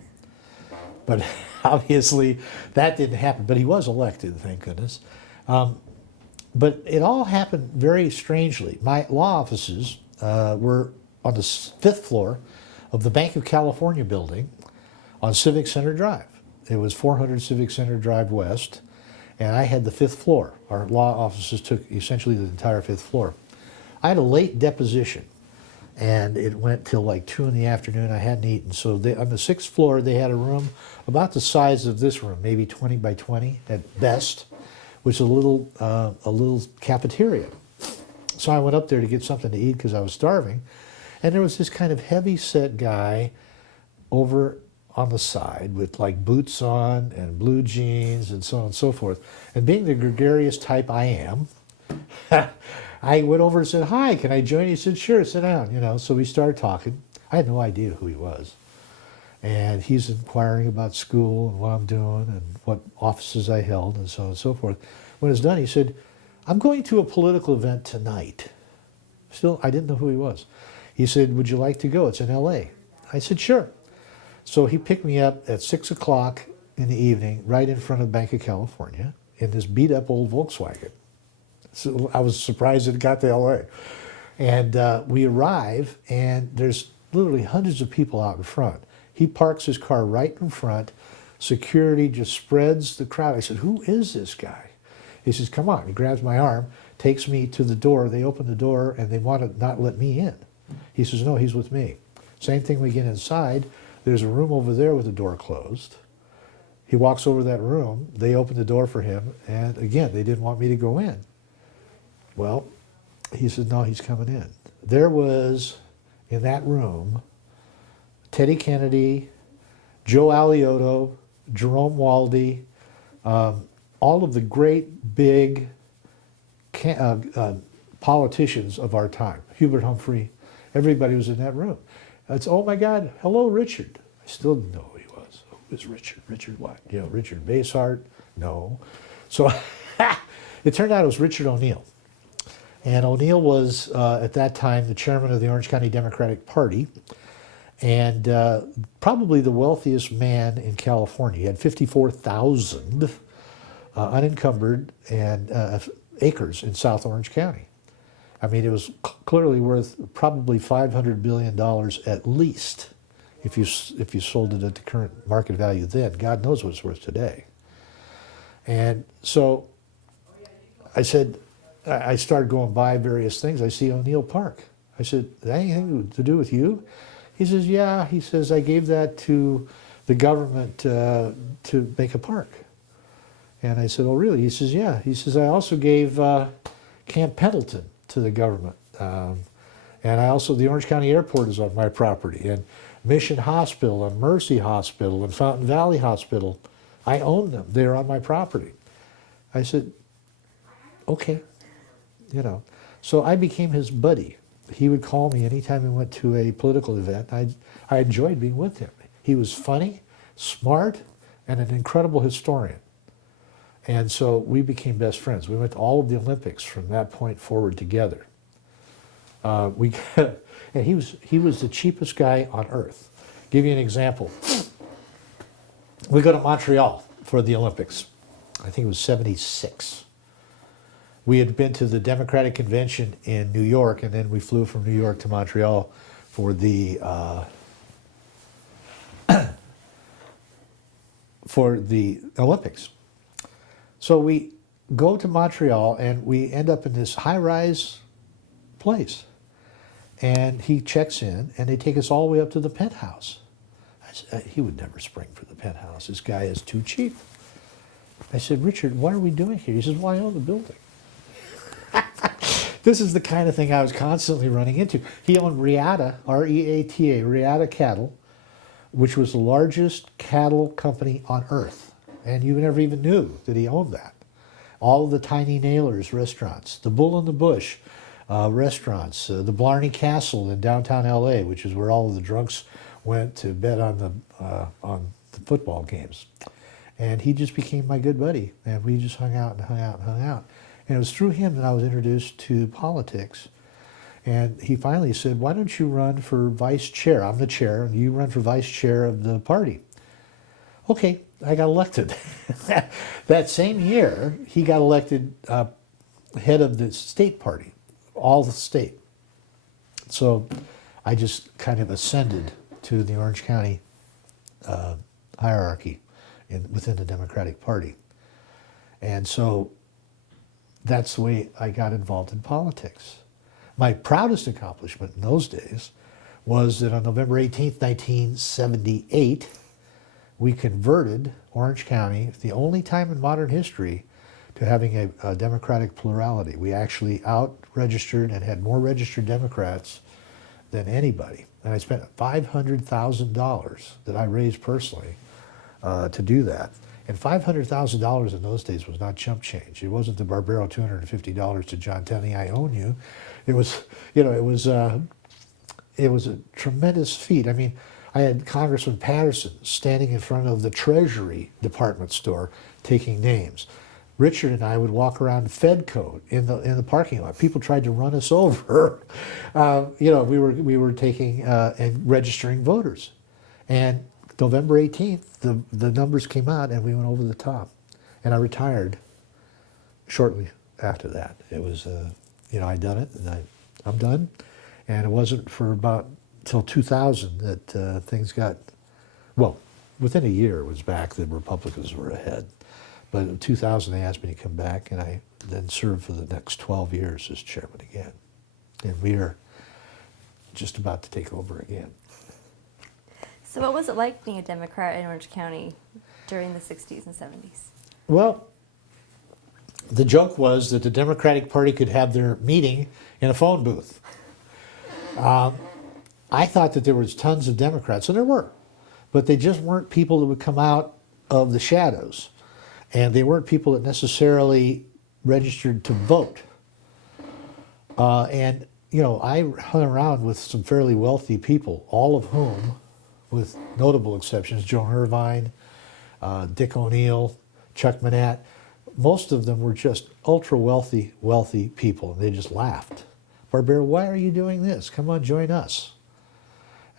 But obviously that didn't happen, but he was elected, thank goodness. But it all happened very strangely. My law offices were on the 5th floor of the Bank of California building on Civic Center Drive. It was 400 Civic Center Drive West, and I had the 5th floor. Our law offices took essentially the entire 5th floor. I had a late deposition, and it went till like 2 in the afternoon. I hadn't eaten, so on the 6th floor they had a room about the size of this room, maybe 20 by 20 at best, which is a little cafeteria. So I went up there to get something to eat because I was starving, and there was this kind of heavy-set guy over on the side with like boots on and blue jeans and so on and so forth. And being the gregarious type I am, I went over and said, hi, can I join you? He said, sure, sit down, you know. So we started talking. I had no idea who he was. And he's inquiring about school and what I'm doing and what offices I held and so on and so forth. When it's done, he said, I'm going to a political event tonight. Still, I didn't know who he was. He said, would you like to go? It's in LA. I said, sure. So he picked me up at 6 o'clock in the evening, right in front of Bank of California, in this beat-up old Volkswagen. So I was surprised it got to LA. And we arrive, and there's literally hundreds of people out in front. He parks his car right in front. Security just spreads the crowd. I said, who is this guy? He says, come on. He grabs my arm, takes me to the door. They open the door, and they want to not let me in. He says, no, he's with me. Same thing, we get inside. There's a room over there with the door closed. He walks over that room. They open the door for him, and again, they didn't want me to go in. Well, he said, no, he's coming in. There was, in that room, Teddy Kennedy, Joe Alioto, Jerome Waldy, all of the great big politicians of our time, Hubert Humphrey, everybody was in that room. It's, oh my God, hello, Richard. I still didn't know who he was. Who is Richard? Richard what? You know, Richard Basehart? No. So It turned out it was Richard O'Neill. And O'Neill was, at that time, the chairman of the Orange County Democratic Party, and probably the wealthiest man in California. He had 54,000 unencumbered and acres in South Orange County. I mean, it was clearly worth probably $500 billion at least if you sold it at the current market value then. God knows what it's worth today. And so I said, I started going by various things. I see O'Neill Park. I said, that anything to do with you? He says, yeah. He says, I gave that to the government to make a park. And I said, oh, really? He says, yeah. He says, I also gave Camp Pendleton to the government. And I also, the Orange County Airport is on my property. And Mission Hospital and Mercy Hospital and Fountain Valley Hospital, I own them. They're on my property. I said, okay. You know, so I became his buddy. He would call me anytime we went to a political event. I enjoyed being with him. He was funny, smart, and an incredible historian. And so we became best friends. We went to all of the Olympics from that point forward together. And he was the cheapest guy on earth. Give you an example. We go to Montreal for the Olympics. I think it was '76. We had been to the Democratic Convention in New York, and then we flew from New York to Montreal for the Olympics. So we go to Montreal, and we end up in this high-rise place. And he checks in, and they take us all the way up to the penthouse. I said, he would never spring for the penthouse. This guy is too cheap. I said, Richard, what are we doing here? He says, well, I own the building. This is the kind of thing I was constantly running into. He owned Reata, R-E-A-T-A, Reata Cattle, which was the largest cattle company on earth. And you never even knew that he owned that. All of the Tiny Nailers restaurants, the Bull in the Bush restaurants, the Blarney Castle in downtown LA, which is where all of the drunks went to bet on the football games. And he just became my good buddy. And we just hung out and hung out and hung out. And it was through him that I was introduced to politics. And he finally said, why don't you run for vice chair? I'm the chair, and you run for vice chair of the party. Okay, I got elected. That same year, he got elected head of the state party, all the state. So I just kind of ascended to the Orange County hierarchy within the Democratic Party. And so that's the way I got involved in politics. My proudest accomplishment in those days was that on November 18th, 1978, we converted Orange County, the only time in modern history, to having a Democratic plurality. We actually out-registered and had more registered Democrats than anybody. And I spent $500,000 that I raised personally to do that. And $500,000 in those days was not chump change. It wasn't the Barbaro $250 to John Tenney, I own you. It was, you know, it was a tremendous feat. I mean, I had Congressman Patterson standing in front of the Treasury Department store taking names. Richard and I would walk around Fedco in the parking lot. People tried to run us over. You know, we were taking and registering voters. And November 18th, the numbers came out and we went over the top. And I retired shortly after that. It was, you know, I'd done it and I'm done. And it wasn't for about till 2000 that things got, well, within a year it was back, the Republicans were ahead. But in 2000 they asked me to come back, and I then served for the next 12 years as chairman again. And we are just about to take over again. So what was it like being a Democrat in Orange County during the 60s and 70s? Well, the joke was that the Democratic Party could have their meeting in a phone booth. I thought that there was tons of Democrats, and there were, but they just weren't people that would come out of the shadows. And they weren't people that necessarily registered to vote. And, you know, I hung around with some fairly wealthy people, all of whom, with notable exceptions, Joan Irvine, Dick O'Neill, Chuck Manette, most of them were just ultra wealthy, wealthy people. And they just laughed. Barbaro, why are you doing this? Come on, join us.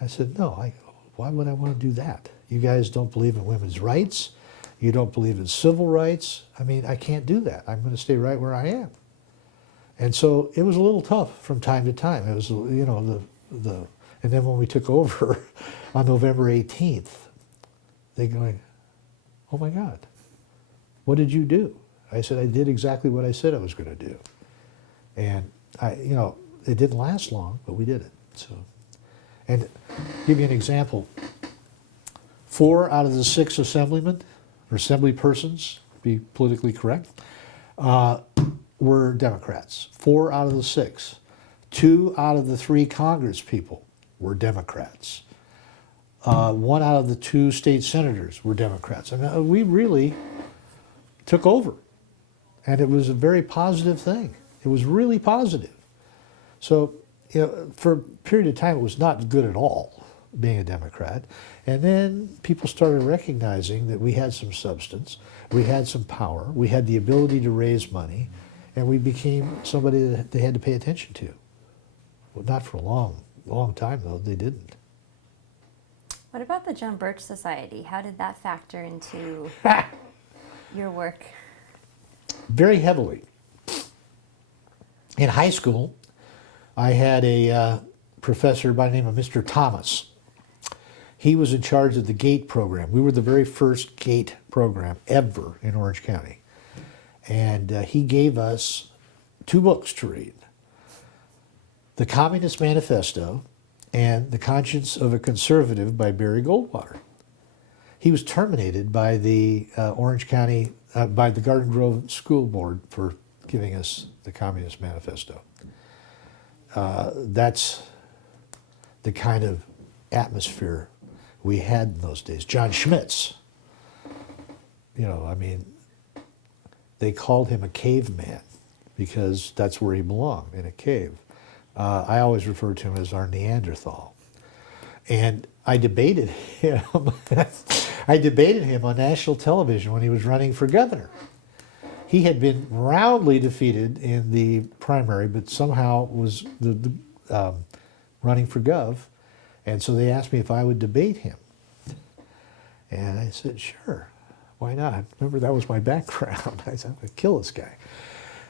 I said, no, why would I want to do that? You guys don't believe in women's rights. You don't believe in civil rights. I mean, I can't do that. I'm going to stay right where I am. And so it was a little tough from time to time. It was, you know, and then when we took over on November 18th, they going, oh my God, what did you do? I said, I did exactly what I said I was going to do. And you know, it didn't last long, but we did it. So, and give you an example, 4 out of the 6 assemblymen, or assembly persons, to be politically correct, were Democrats. 4 out of the 6. 2 out of the 3 Congress people were Democrats. 1 out of the 2 state senators were Democrats. And we really took over. And it was a very positive thing. It was really positive. So, you know, for a period of time, it was not good at all, being a Democrat. And then people started recognizing that we had some substance, we had some power, we had the ability to raise money, and we became somebody that they had to pay attention to. Well, not for a long time, though, they didn't. What about the John Birch Society? How did that factor into your work? Very heavily. In high school, I had a professor by the name of Mr. Thomas. He was in charge of the GATE program. We were the very first GATE program ever in Orange County. And he gave us 2 books to read. The Communist Manifesto and The Conscience of a Conservative by Barry Goldwater. He was terminated by the Orange County, by the Garden Grove School Board for giving us the Communist Manifesto. That's the kind of atmosphere we had in those days. John Schmitz, you know, I mean, they called him a caveman because that's where he belonged, in a cave. I always referred to him as our Neanderthal. And I debated him. I debated him on national television when he was running for governor. He had been roundly defeated in the primary, but somehow was running for gov. And so they asked me if I would debate him. And I said, sure, why not? Remember, that was my background. I said, I'm going to kill this guy.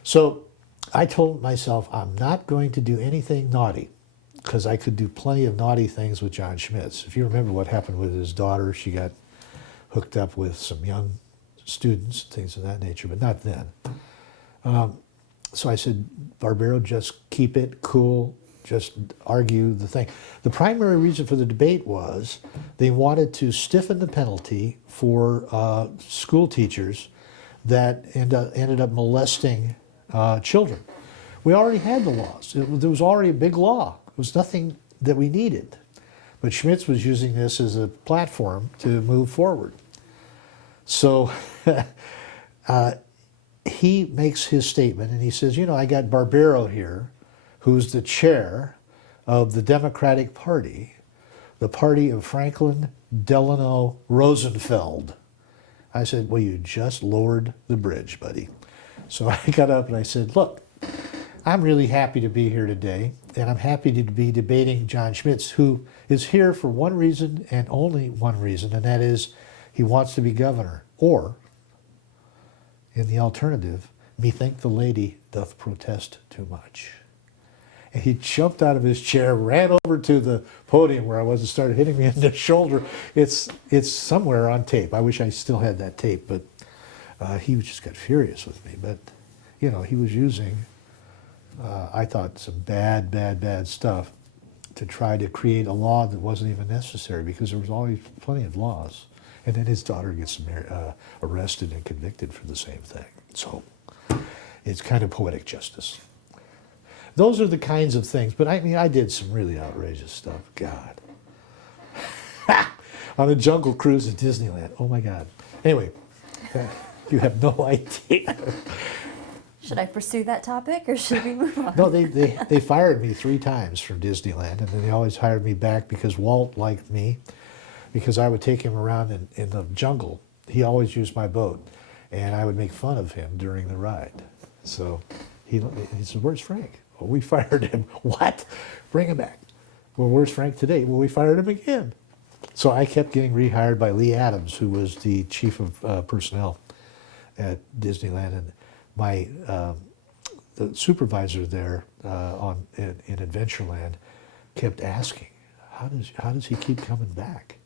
So I told myself, I'm not going to do anything naughty, because I could do plenty of naughty things with John Schmitz. If you remember what happened with his daughter, she got hooked up with some young students, things of that nature, but not then. So I said, Barbaro, just keep it cool, just argue the thing. The primary reason for the debate was they wanted to stiffen the penalty for school teachers that ended up molesting children. We already had the laws. There was already a big law. It was nothing that we needed. But Schmitz was using this as a platform to move forward. So he makes his statement and he says, you know, I got Barbaro here, who's the chair of the Democratic Party, the party of Franklin Delano Rosenfeld. I said, well, you just lowered the bridge, buddy. So I got up and I said, look, I'm really happy to be here today, and I'm happy to be debating John Schmitz, who is here for one reason and only one reason, and that is he wants to be governor. Or, in the alternative, methink the lady doth protest too much. And he jumped out of his chair, ran over to the podium where I was, and started hitting me in the shoulder. It's somewhere on tape. I wish I still had that tape, but he just got furious with me. But, you know, he was using, I thought, some bad stuff to try to create a law that wasn't even necessary, because there was always plenty of laws. And then his daughter gets arrested and convicted for the same thing. So it's kind of poetic justice. Those are the kinds of things. But I mean, I did some really outrageous stuff. God. On a jungle cruise at Disneyland. Oh my God. Anyway, you have no idea. Should I pursue that topic or should we move on? No, they fired me 3 times from Disneyland, and then they always hired me back because Walt liked me, because I would take him around in the jungle. He always used my boat. and I would make fun of him during the ride. So he said, "Where's Frank?" "Well, we fired him." "What? Bring him back." "Well, where's Frank today?" "Well, we fired him again." So I kept getting rehired by Lee Adams, who was the chief of personnel at Disneyland, and my the supervisor there in Adventureland kept asking, how does he keep coming back?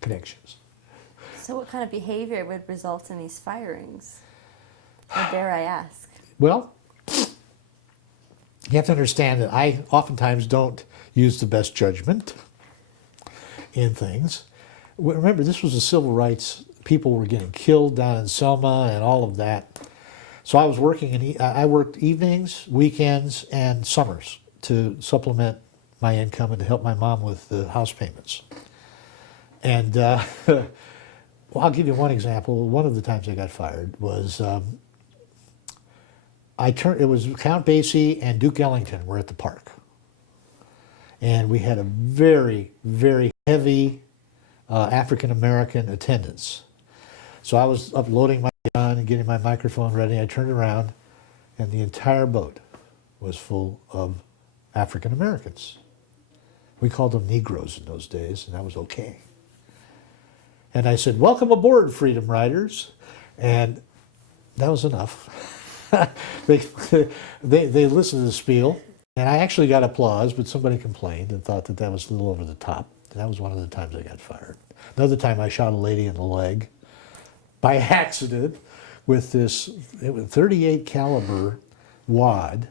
Connections. So what kind of behavior would result in these firings? Or dare I ask? Well, you have to understand that I oftentimes don't use the best judgment in things. Remember, this was the civil rights. People were getting killed down in Selma and all of that. So I was working, I worked evenings, weekends, and summers to supplement my income and to help my mom with the house payments. And well, I'll give you one example. One of the times I got fired was it was Count Basie and Duke Ellington were at the park. And we had a very, very heavy African-American attendance. So I was uploading my gun and getting my microphone ready. I turned around, and the entire boat was full of African-Americans. We called them Negroes in those days, and that was okay. And I said, "Welcome aboard, Freedom Riders." And that was enough. they listened to the spiel, and I actually got applause, but somebody complained and thought that that was a little over the top. And that was one of the times I got fired. Another time I shot a lady in the leg by accident with this 38 caliber wad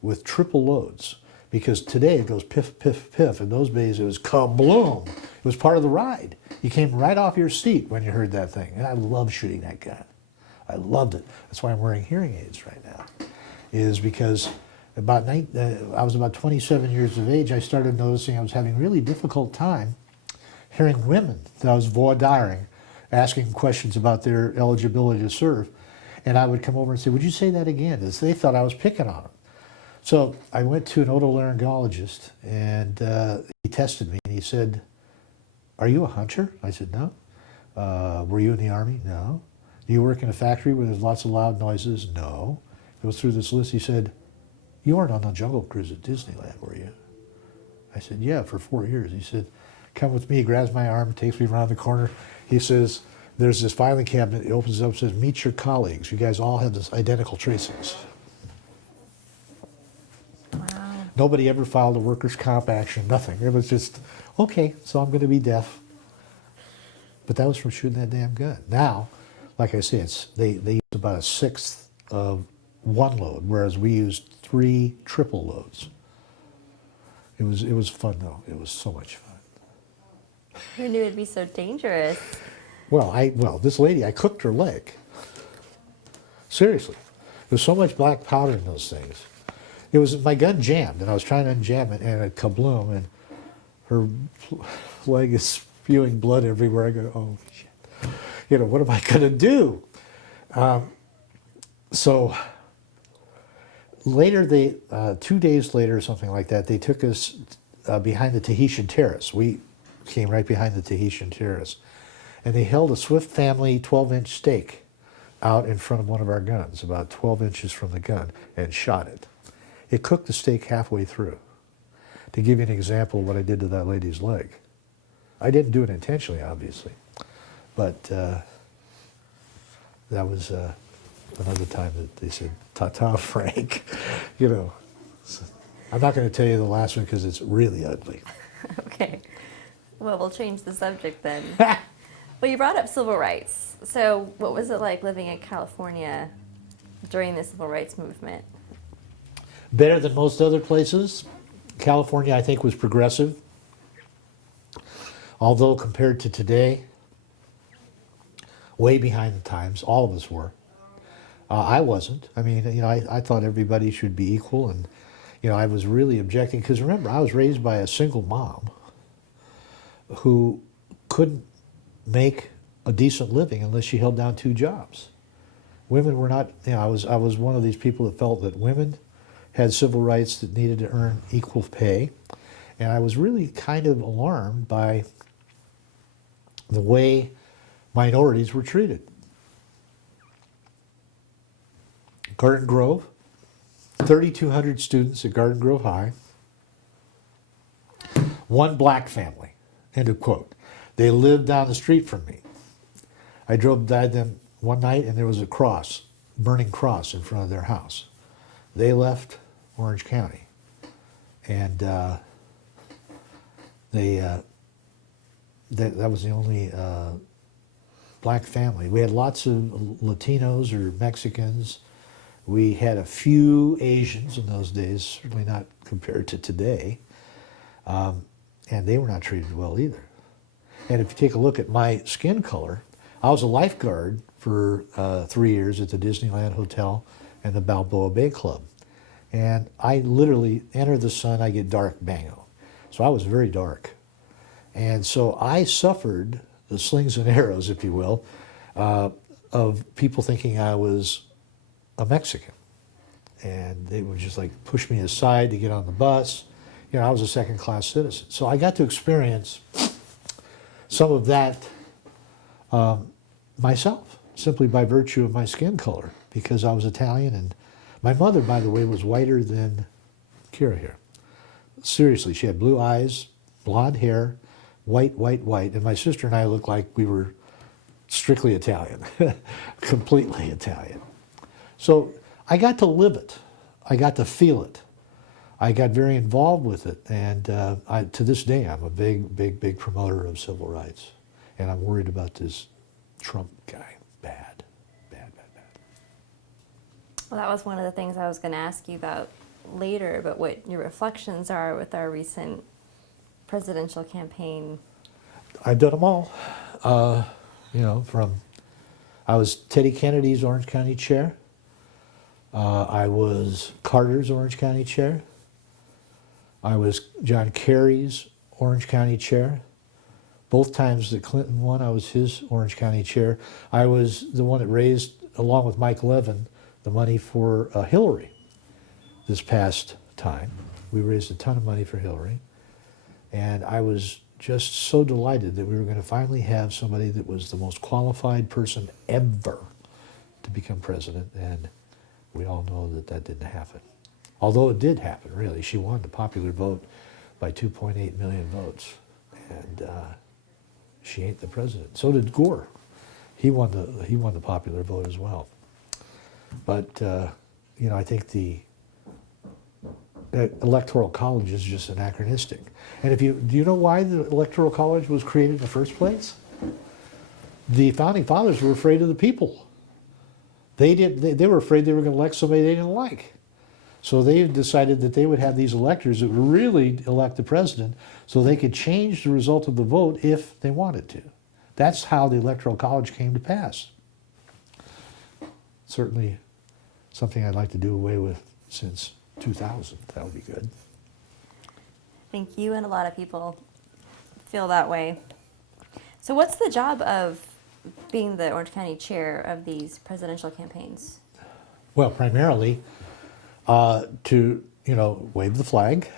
with triple loads. Because today it goes piff, piff, piff. In those days it was kabloom. It was part of the ride. You came right off your seat when you heard that thing. And I love shooting that gun. I loved it. That's why I'm wearing hearing aids right now. Is because I was about 27 years of age, I started noticing I was having a really difficult time hearing women that I was voir diring, asking questions about their eligibility to serve. And I would come over and say, "Would you say that again?" As they thought I was picking on them. So I went to an otolaryngologist, and he tested me, and he said, "Are you a hunter?" I said, "No." "Were you in the Army?" "No." "Do you work in a factory where there's lots of loud noises?" "No." He goes through this list. He said, "You weren't on the Jungle Cruise at Disneyland, were you?" I said, "Yeah, for 4 years." He said, "Come with me." He grabs my arm, takes me around the corner. He says, "There's this filing cabinet." He opens it up and says, "Meet your colleagues. You guys all have this identical tracings." Wow. Nobody ever filed a workers' comp action, nothing. It was just, okay, so I'm going to be deaf. But that was from shooting that damn gun. Now, like I say, they use about a sixth of one load, whereas we used 3 triple loads. It was fun though. It was so much fun. Who knew it'd be so dangerous? Well, this lady, I cooked her leg. Seriously. There's so much black powder in those things. It was, my gun jammed, and I was trying to unjam it, and it kabloom, and her leg is spewing blood everywhere. I go, oh, shit. You know, what am I going to do? So later, 2 days later or something like that, they took us behind the Tahitian Terrace. We came right behind the Tahitian Terrace. And they held a Swift family 12-inch steak out in front of one of our guns, about 12 inches from the gun, and shot it. It cooked the steak halfway through. To give you an example of what I did to that lady's leg. I didn't do it intentionally, obviously, but that was another time that they said, "Ta-ta, Frank." You know, so I'm not going to tell you the last one because it's really ugly. Okay. Well, we'll change the subject then. Well, you brought up civil rights. So what was it like living in California during the civil rights movement? Better than most other places. California, I think, was progressive. Although compared to today, way behind the times. All of us were. I wasn't. I mean, you know, I thought everybody should be equal, and you know, I was really objecting because remember, I was raised by a single mom who couldn't make a decent living unless she held down 2 jobs. Women were not. You know, I was one of these people that felt that women had civil rights that needed to earn equal pay, and I was really kind of alarmed by the way minorities were treated. Garden Grove, 3,200 students at Garden Grove High, one black family, end of quote. They lived down the street from me. I drove by them one night and there was a cross, burning cross in front of their house. They left Orange County. And that was the only black family. We had lots of Latinos or Mexicans. We had a few Asians in those days, certainly not compared to today. And they were not treated well either. And if you take a look at my skin color, I was a lifeguard for 3 years at the Disneyland Hotel and the Balboa Bay Club. And I literally enter the sun, I get dark bango. So I was very dark. And so I suffered the slings and arrows, if you will, of people thinking I was a Mexican. And they would just like push me aside to get on the bus. You know, I was a second-class citizen. So I got to experience some of that myself, simply by virtue of my skin color, because I was Italian. And my mother, by the way, was whiter than Kira here. Seriously, she had blue eyes, blonde hair, white, and my sister and I looked like we were strictly Italian, completely Italian. So I got to live it. I got to feel it. I got very involved with it, and to this day, I'm a big promoter of civil rights, and I'm worried about this Trump guy. Bad. Well, that was one of the things I was going to ask you about later, but what your reflections are with our recent presidential campaign. I've done them all. You know, I was Teddy Kennedy's Orange County chair. I was Carter's Orange County chair. I was John Kerry's Orange County chair. Both times that Clinton won, I was his Orange County chair. I was the one that raised, along with Mike Levin, the money for Hillary this past time. We raised a ton of money for Hillary. And I was just so delighted that we were going to finally have somebody that was the most qualified person ever to become president. And we all know that that didn't happen. Although it did happen, really. She won the popular vote by 2.8 million votes. And she ain't the president. So did Gore. He won the popular vote as well. But you know, I think the Electoral College is just anachronistic. And do you know why the Electoral College was created in the first place? The founding fathers were afraid of the people. They were afraid they were going to elect somebody they didn't like. So they decided that they would have these electors that would really elect the president so they could change the result of the vote if they wanted to. That's how the Electoral College came to pass. Certainly something I'd like to do away with since 2000. That would be good. I think you and a lot of people feel that way. So what's the job of being the Orange County chair of these presidential campaigns? Well, primarily to, wave the flag,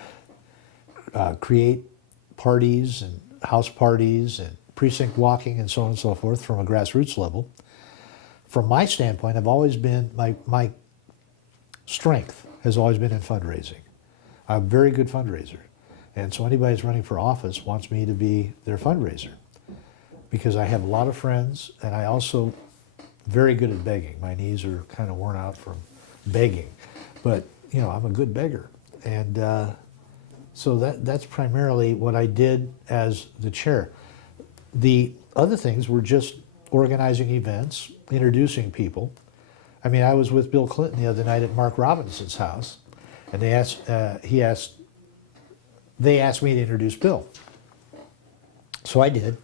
create parties and house parties and precinct walking and so on and so forth from a grassroots level. From my standpoint, I've always been, my strength has always been in fundraising. I'm a very good fundraiser. And so anybody who's running for office wants me to be their fundraiser because I have a lot of friends and I also very good at begging. My knees are kind of worn out from begging, but I'm a good beggar. And so that's primarily what I did as the chair. The other things were just organizing events, introducing people. I mean, I was with Bill Clinton the other night at Mark Robinson's house, and they asked me to introduce Bill. So I did.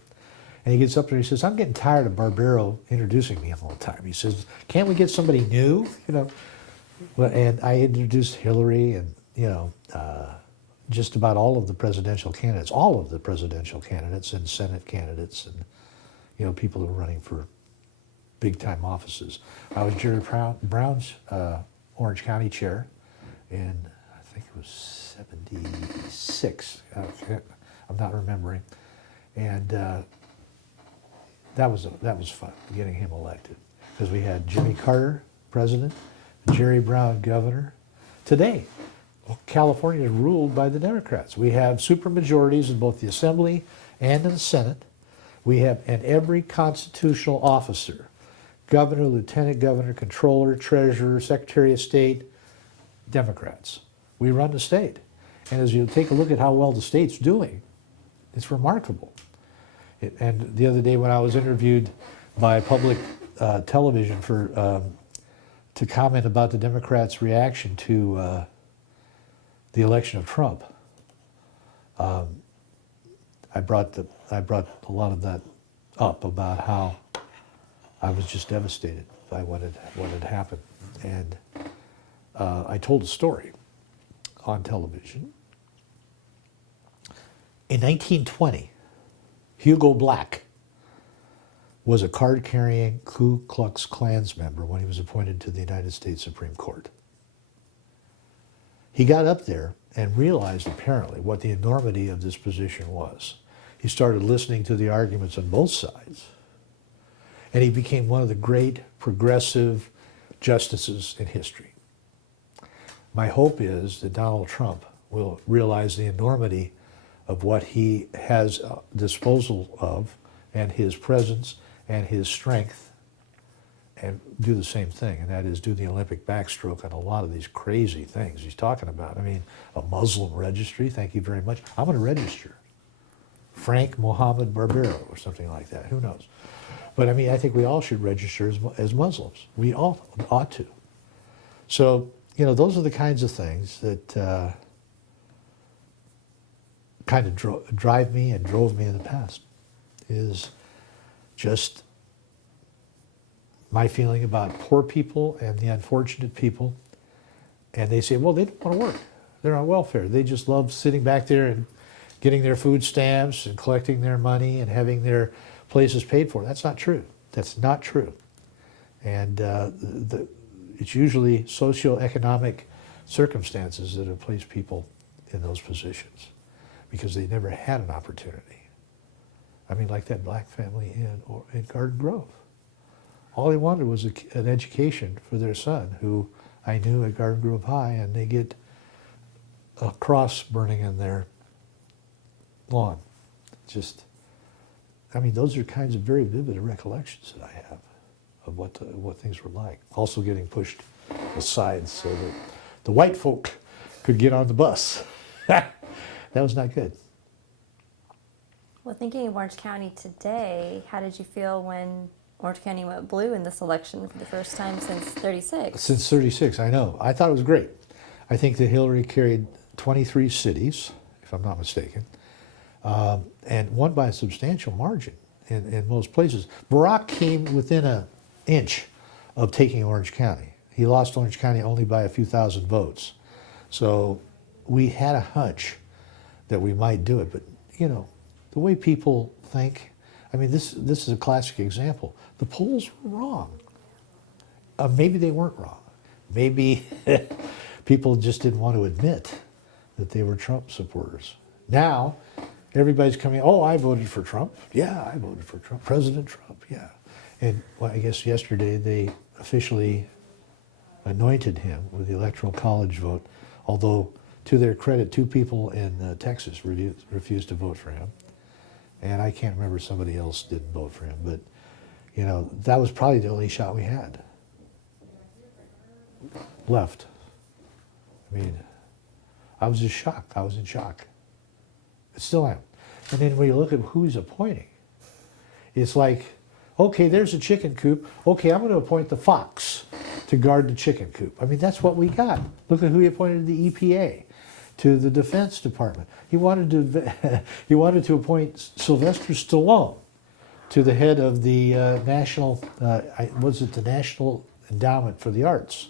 And he gets up there and he says, I'm getting tired of Barbaro introducing me all the time. He says, can't we get somebody new? Well, and I introduced Hillary and, just about all of the presidential candidates and Senate candidates and, people who were running for big-time offices. I was Jerry Brown's Orange County chair in, I think it was 76. I'm not remembering. And that was fun, getting him elected. Because we had Jimmy Carter, president, Jerry Brown, governor. Today, California is ruled by the Democrats. We have supermajorities in both the Assembly and in the Senate. We have, and every constitutional officer, governor, lieutenant governor, controller, treasurer, secretary of state, Democrats. We run the state. And as you take a look at how well the state's doing, it's remarkable. And the other day when I was interviewed by public television to comment about the Democrats' reaction to the election of Trump, I brought a lot of that up about how I was just devastated by what had happened, and I told a story on television. In 1920, Hugo Black was a card-carrying Ku Klux Klans member when he was appointed to the United States Supreme Court. He got up there and realized apparently what the enormity of this position was. He started listening to the arguments on both sides, and he became one of the great progressive justices in history. My hope is that Donald Trump will realize the enormity of what he has disposal of, and his presence and his strength, and do the same thing, and that is do the Olympic backstroke on a lot of these crazy things he's talking about. I mean, a Muslim registry, thank you very much. I'm going to register Frank Mohammed Barbaro or something like that, who knows. But I mean, I think we all should register as Muslims. We all ought to. So, you know, those are the kinds of things that kind of drive me and drove me in the past, is just my feeling about poor people and the unfortunate people. And they say, well, they don't want to work. They're on welfare. They just love sitting back there and getting their food stamps and collecting their money and having their places paid for. That's not true. That's not true. And it's usually socioeconomic circumstances that have placed people in those positions because they never had an opportunity. I mean, like that black family in Garden Grove. All they wanted was an education for their son, who I knew at Garden Grove High, and they get a cross burning in their lawn. Just, I mean, those are kinds of very vivid recollections that I have of what things were like. Also getting pushed aside so that the white folk could get on the bus. That was not good. Well, thinking of Orange County today, how did you feel when Orange County went blue in this election for the first time since '36? Since '36, I know. I thought it was great. I think that Hillary carried 23 cities, if I'm not mistaken, and won by a substantial margin in most places. Barack came within an inch of taking Orange County. He lost Orange County only by a few thousand votes. So we had a hunch that we might do it, but you know, the way people think, I mean, this is a classic example. The polls were wrong. Maybe they weren't wrong. Maybe people just didn't want to admit that they were Trump supporters. Now, everybody's coming, oh, I voted for Trump. Yeah, I voted for Trump. President Trump, yeah. And well, I guess yesterday they officially anointed him with the Electoral College vote, although to their credit, 2 people in Texas refused to vote for him. And I can't remember, somebody else didn't vote for him, but you know, that was probably the only shot we had left. I mean, I was just shocked. I was in shock. I still am. And then when you look at who he's appointing, it's like, okay, there's a chicken coop. Okay, I'm going to appoint the fox to guard the chicken coop. I mean, that's what we got. Look at who he appointed to the EPA, to the Defense Department. He wanted to appoint Sylvester Stallone to the head of the the National Endowment for the Arts.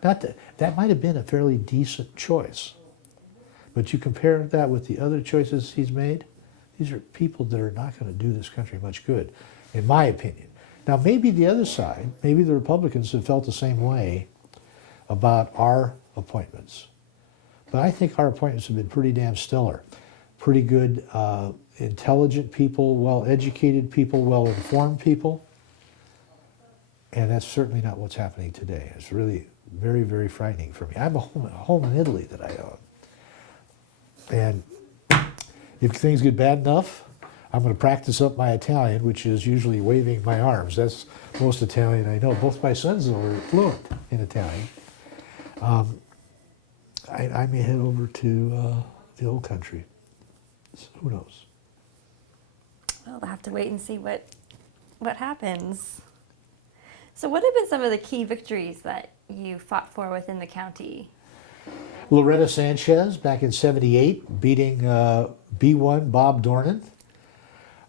That might have been a fairly decent choice. But you compare that with the other choices he's made, these are people that are not going to do this country much good, in my opinion. Now, maybe the other side, maybe the Republicans have felt the same way about our appointments. But I think our appointments have been pretty damn stellar. Pretty good intelligent people, well-educated people, well-informed people. And that's certainly not what's happening today. It's really very, very frightening for me. I have a home in Italy that I own. And if things get bad enough, I'm going to practice up my Italian, which is usually waving my arms. That's most Italian I know. Both my sons are fluent in Italian. I may head over to the old country. So who knows? Well, we'll have to wait and see what happens. So what have been some of the key victories that you fought for within the county? Loretta Sanchez back in '78 beating B1 Bob Dornan.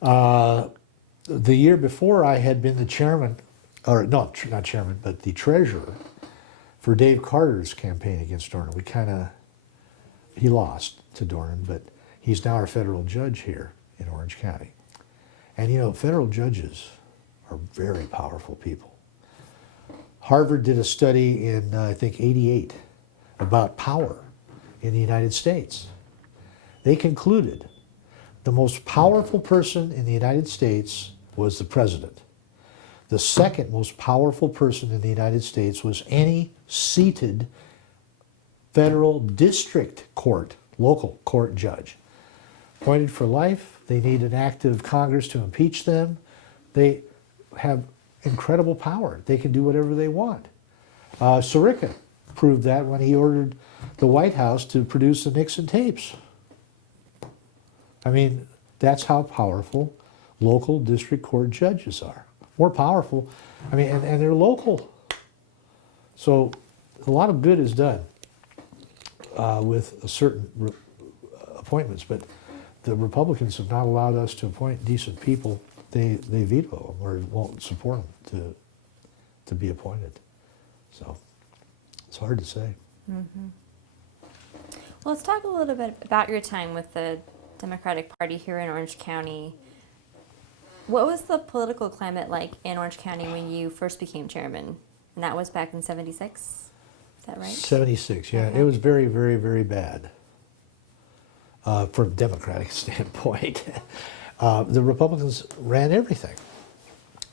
The year before, I had been the chairman, or no, not chairman, but the treasurer for Dave Carter's campaign against Dornan. He lost to Dornan, but he's now our federal judge here in Orange County. And you know, federal judges are very powerful people. Harvard did a study in, I think, '88 about power in the United States. They concluded the most powerful person in the United States was the president. The second most powerful person in the United States was any seated federal district court, local court judge. Appointed for life, they need an act of Congress to impeach them. They have incredible power. They can do whatever they want. Sirica proved that when he ordered the White House to produce the Nixon tapes. I mean, that's how powerful local district court judges are. More powerful, I mean, and they're local. So a lot of good is done with certain appointments, but the Republicans have not allowed us to appoint decent people. They veto them or won't support them to be appointed. So it's hard to say. Mm-hmm. Well, let's talk a little bit about your time with the Democratic Party here in Orange County. What was the political climate like in Orange County when you first became chairman? And that was back in '76? Is that right? '76, yeah. Okay. It was very, very, very bad from a Democratic standpoint. The Republicans ran everything.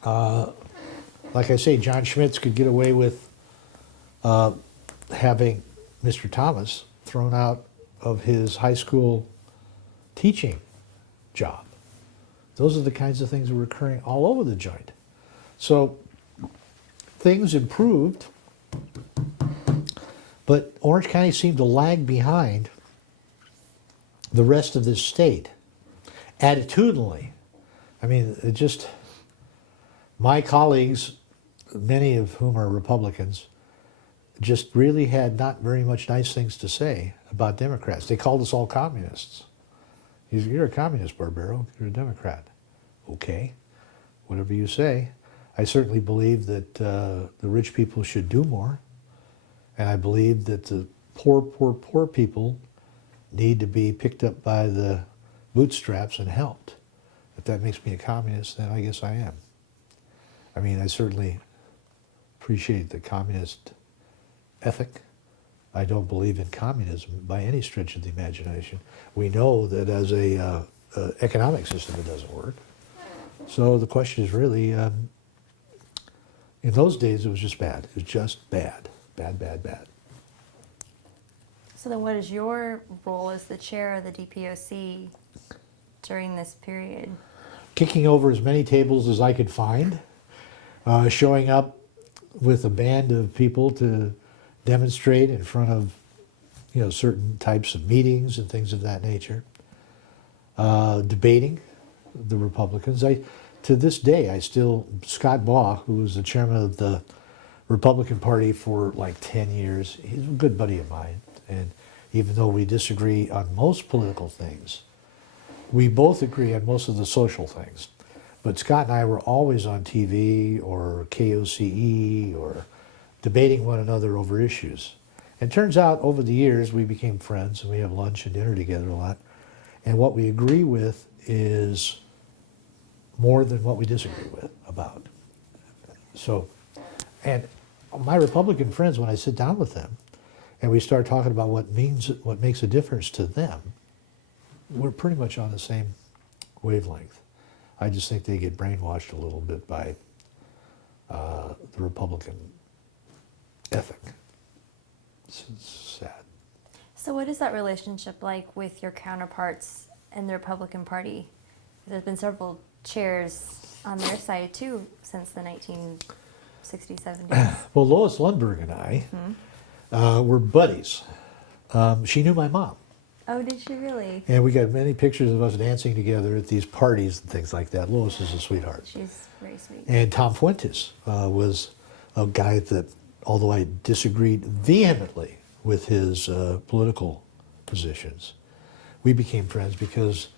Like I say, John Schmitz could get away with having Mr. Thomas thrown out of his high school teaching job. Those are the kinds of things that were occurring all over the joint. So things improved, but Orange County seemed to lag behind the rest of this state attitudinally. I mean, it just, my colleagues, many of whom are Republicans, just really had not very much nice things to say about Democrats. They called us all communists. You're a communist, Barbaro. You're a Democrat. Okay, whatever you say. I certainly believe that the rich people should do more, and I believe that the poor people need to be picked up by the bootstraps and helped. If that makes me a communist, then I guess I am. I mean, I certainly appreciate the communist ethic. I don't believe in communism by any stretch of the imagination. We know that as a economic system, it doesn't work. So the question is really, in those days, it was just bad. It was just bad. Bad. So then what is your role as the chair of the DPOC during this period? Kicking over as many tables as I could find, showing up with a band of people to demonstrate in front of, you know, certain types of meetings and things of that nature, debating the Republicans. To this day, Scott Baugh, who was the chairman of the Republican Party for like 10 years, he's a good buddy of mine. And even though we disagree on most political things, we both agree on most of the social things. But Scott and I were always on TV or KOCE or debating one another over issues. And it turns out over the years we became friends and we have lunch and dinner together a lot. And what we agree with is more than what we disagree with about. So, and my Republican friends, when I sit down with them and we start talking about what makes a difference to them, we're pretty much on the same wavelength. I just think they get brainwashed a little bit by the Republican ethic. It's sad. So what is that relationship like with your counterparts in the Republican Party? There's been several chairs on their side too since the 1960s, 70s. Well, Lois Lundberg and I were buddies. She knew my mom. Oh, did she really? And we got many pictures of us dancing together at these parties and things like that. Lois is a sweetheart. She's very sweet. And Tom Fuentes was a guy that, although I disagreed vehemently with his political positions, we became friends because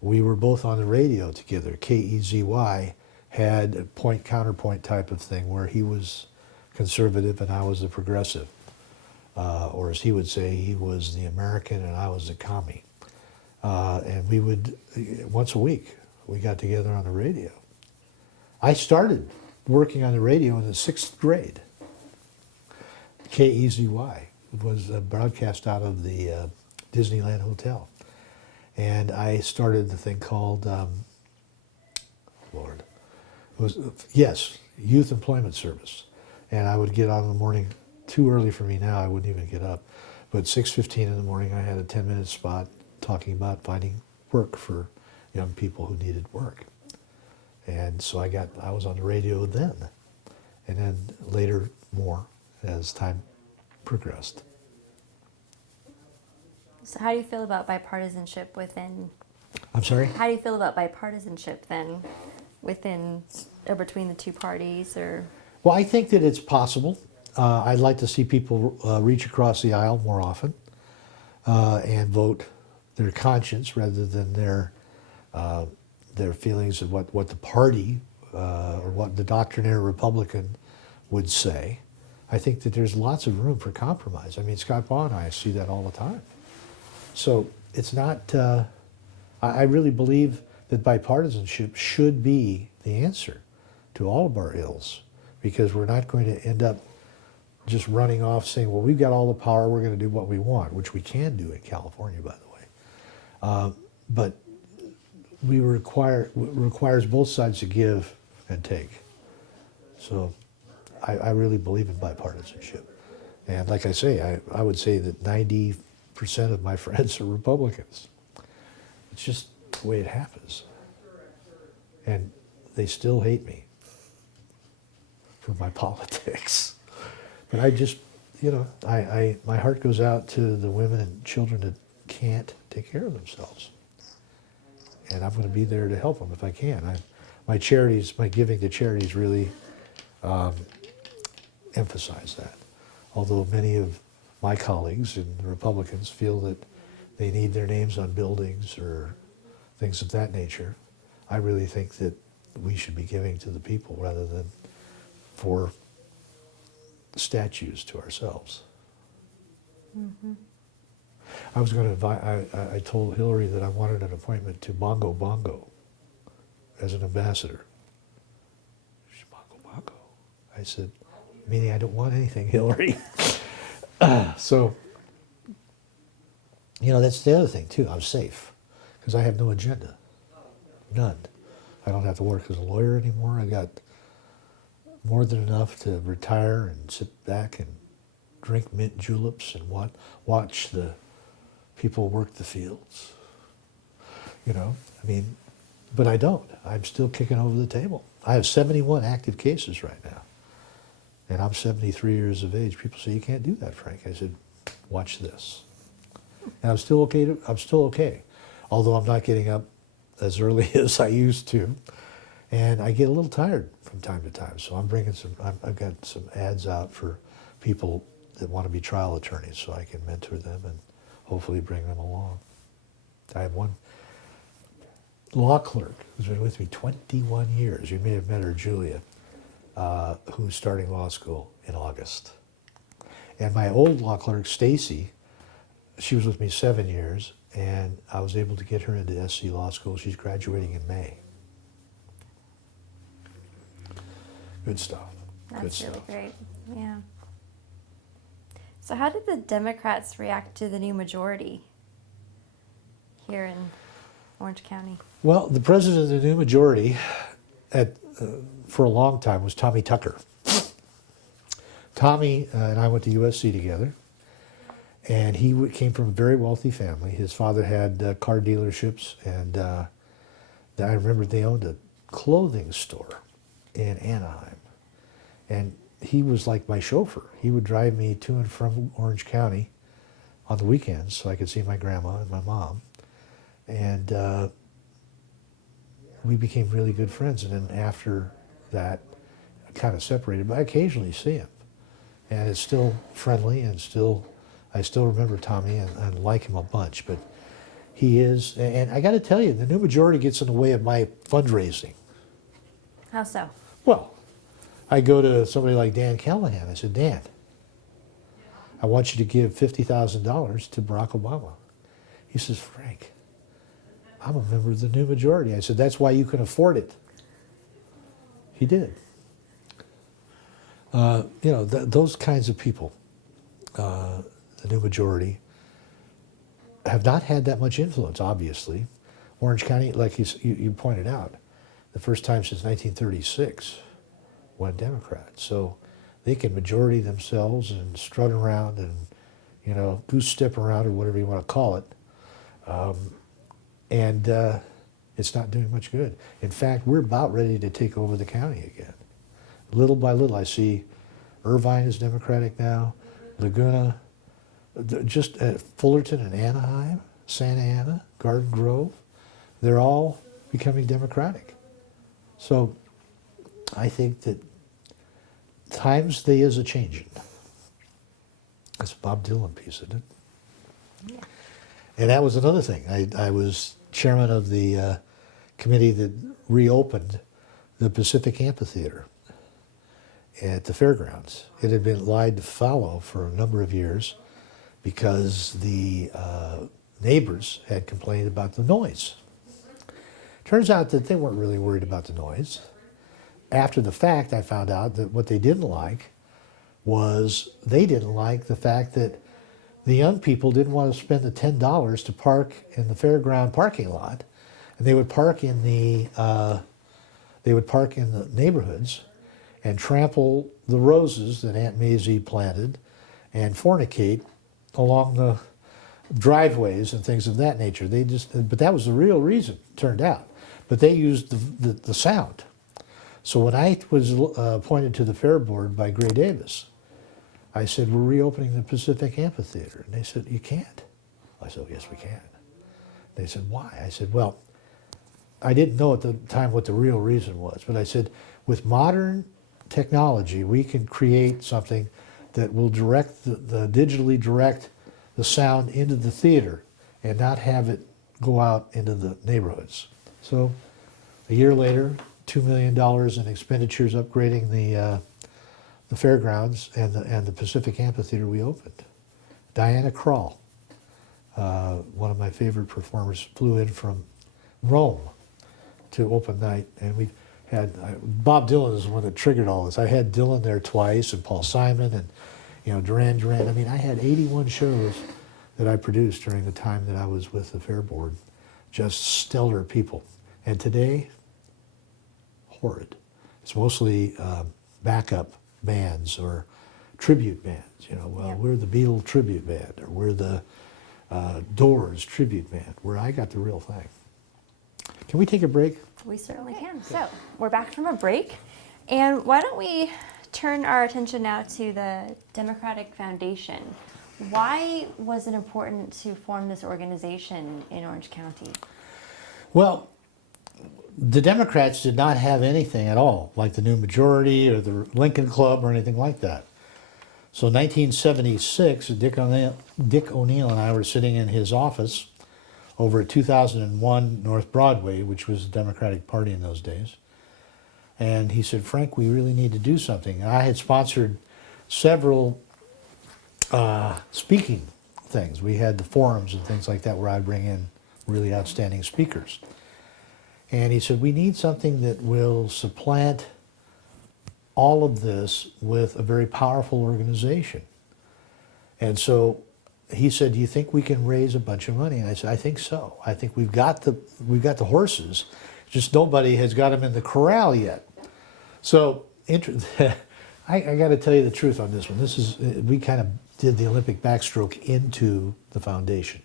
we were both on the radio together. KEZY had a point-counterpoint type of thing where he was conservative and I was the progressive. Or as he would say, he was the American and I was the commie. And we would, once a week, we got together on the radio. I started working on the radio in the 6th grade. KEZY was broadcast out of the Disneyland Hotel. And I started the thing called, Lord, it was, yes, Youth Employment Service. And I would get on in the morning, too early for me now, I wouldn't even get up. But 6:15 in the morning, I had a 10-minute spot talking about finding work for young people who needed work. And so I was on the radio then. And then later more as time progressed. So how do you feel about bipartisanship within... I'm sorry? How do you feel about bipartisanship then within or between the two parties or... Well, I think that it's possible. I'd like to see people reach across the aisle more often and vote their conscience rather than their feelings of what the party or what the doctrinaire Republican would say. I think that there's lots of room for compromise. I mean, Scott Baugh and I see that all the time. So it's not, I really believe that bipartisanship should be the answer to all of our ills, because we're not going to end up just running off saying, well, we've got all the power, we're going to do what we want, which we can do in California, by the way. But requires both sides to give and take. So I really believe in bipartisanship. And like I say, I would say that 90% of my friends are Republicans. It's just the way it happens. And they still hate me for my politics. But I just, my heart goes out to the women and children that can't take care of themselves. And I'm going to be there to help them if I can. My giving to charities really emphasize that. Although many of my colleagues and the Republicans feel that they need their names on buildings or things of that nature, I really think that we should be giving to the people rather than for statues to ourselves. Mm-hmm. I was going to invite, I told Hillary that I wanted an appointment to Bongo Bongo as an ambassador. She's Bongo Bongo. I said, meaning I don't want anything, Hillary. So, that's the other thing too. I'm safe because I have no agenda. None. I don't have to work as a lawyer anymore. I got more than enough to retire and sit back and drink mint juleps and watch the people work the fields. But I don't. I'm still kicking over the table. I have 71 active cases right now. And I'm 73 years of age. People say, you can't do that, Frank. I said, watch this. And I'm still okay. Although I'm not getting up as early as I used to. And I get a little tired from time to time. So I've got some ads out for people that want to be trial attorneys so I can mentor them and hopefully bring them along. I have one law clerk who's been with me 21 years. You may have met her, Julia, who's starting law school in August. And my old law clerk, Stacy, she was with me 7 years, and I was able to get her into SC Law School. She's graduating in May. Good stuff. That's really great. Yeah. So how did the Democrats react to the new majority here in Orange County? Well, the president of the new majority for a long time was Tommy Tucker. Tommy and I went to USC together, and he came from a very wealthy family. His father had car dealerships, and I remember they owned a clothing store in Anaheim. And he was like my chauffeur. He would drive me to and from Orange County on the weekends so I could see my grandma and my mom. And we became really good friends. And then after that, kind of separated, but I occasionally see him. And it's still friendly, and I still remember Tommy and like him a bunch. But he is, and I got to tell you, the new majority gets in the way of my fundraising. How so? Well, I go to somebody like Dan Callahan. I said, Dan, I want you to give $50,000 to Barack Obama. He says, Frank, I'm a member of the new majority. I said, that's why you can afford it. He did. You know, those kinds of people, the new majority, have not had that much influence, obviously. Orange County, like you pointed out, the first time since 1936 went Democrat. So they can majority themselves and strut around and, you know, goose step around or whatever you want to call it. And it's not doing much good. In fact, we're about ready to take over the county again. Little by little, I see Irvine is Democratic now, Laguna, just Fullerton and Anaheim, Santa Ana, Garden Grove, they're all becoming Democratic. So I think that times they is a changing. That's a Bob Dylan piece, isn't it? Yeah. And that was another thing. I was chairman of the committee that reopened the Pacific Amphitheater at the fairgrounds. It had been lied fallow for a number of years because the neighbors had complained about the noise. Turns out that they weren't really worried about the noise. After the fact, I found out that what they didn't like was they didn't like the fact that the young people didn't want to spend the $10 to park in the fairground parking lot, and they would park in the neighborhoods and trample the roses that Aunt Maisie planted and fornicate along the driveways and things of that nature. But that was the real reason, turned out. But they used the sound. So when I was appointed to the fair board by Gray Davis, I said, we're reopening the Pacific Amphitheater. And they said, you can't. I said, yes, we can. They said, why? I said, well, I didn't know at the time what the real reason was, but I said, with modern technology, we can create something that will digitally direct the sound into the theater and not have it go out into the neighborhoods. So a year later, $2 million in expenditures upgrading the fairgrounds and the Pacific Amphitheater we opened. Diana Krall, one of my favorite performers, flew in from Rome to open night, and we had Bob Dylan is the one that triggered all this. I had Dylan there twice, and Paul Simon, and Duran Duran. I mean, I had 81 shows that I produced during the time that I was with the Fair Board. Just stellar people. And today, horrid. It's mostly backup bands or tribute bands. We're the Beatles tribute band, or we're the Doors tribute band, where I got the real thing. Can we take a break? We certainly can. So we're back from a break, and why don't we turn our attention now to the Democratic Foundation. Why was it important to form this organization in Orange County? Well, the Democrats did not have anything at all, like the New Majority or the Lincoln Club or anything like that. So in 1976, Dick O'Neill and I were sitting in his office over at 2001 North Broadway, which was the Democratic Party in those days. And he said, Frank, we really need to do something. And I had sponsored several speaking things. We had the forums and things like that where I'd bring in really outstanding speakers. And he said, we need something that will supplant all of this with a very powerful organization. And so he said, "Do you think we can raise a bunch of money?" And I said, "I think so. I think we've got the horses, just nobody has got them in the corral yet." So I got to tell you the truth on this one. We kind of did the Olympic backstroke into the foundation.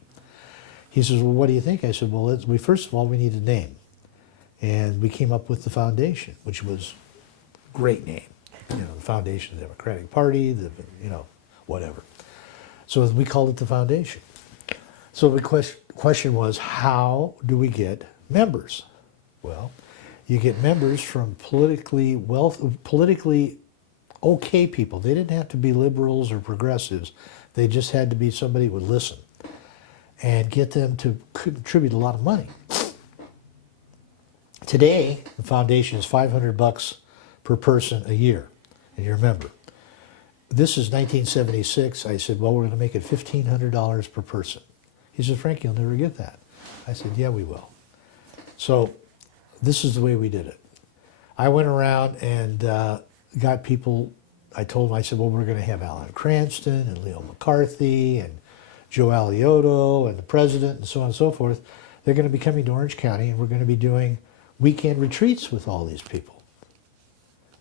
He says, "Well, what do you think?" I said, "Well, first of all, we need a name." And we came up with the foundation, which was a great name. The Foundation of the Democratic Party, whatever. So we called it the foundation. So the question was, how do we get members? Well, you get members from politically okay people. They didn't have to be liberals or progressives. They just had to be somebody who would listen and get them to contribute a lot of money. Today, the foundation is $500 per person a year, and you're a member. This is 1976. I said, "Well, we're going to make it $1,500 per person." He said, "Frank, you'll never get that." I said, "Yeah, we will." So this is the way we did it. I went around and got people. I told them, I said, "Well, we're going to have Alan Cranston and Leo McCarthy and Joe Alioto and the president and so on and so forth. They're going to be coming to Orange County, and we're going to be doing weekend retreats with all these people."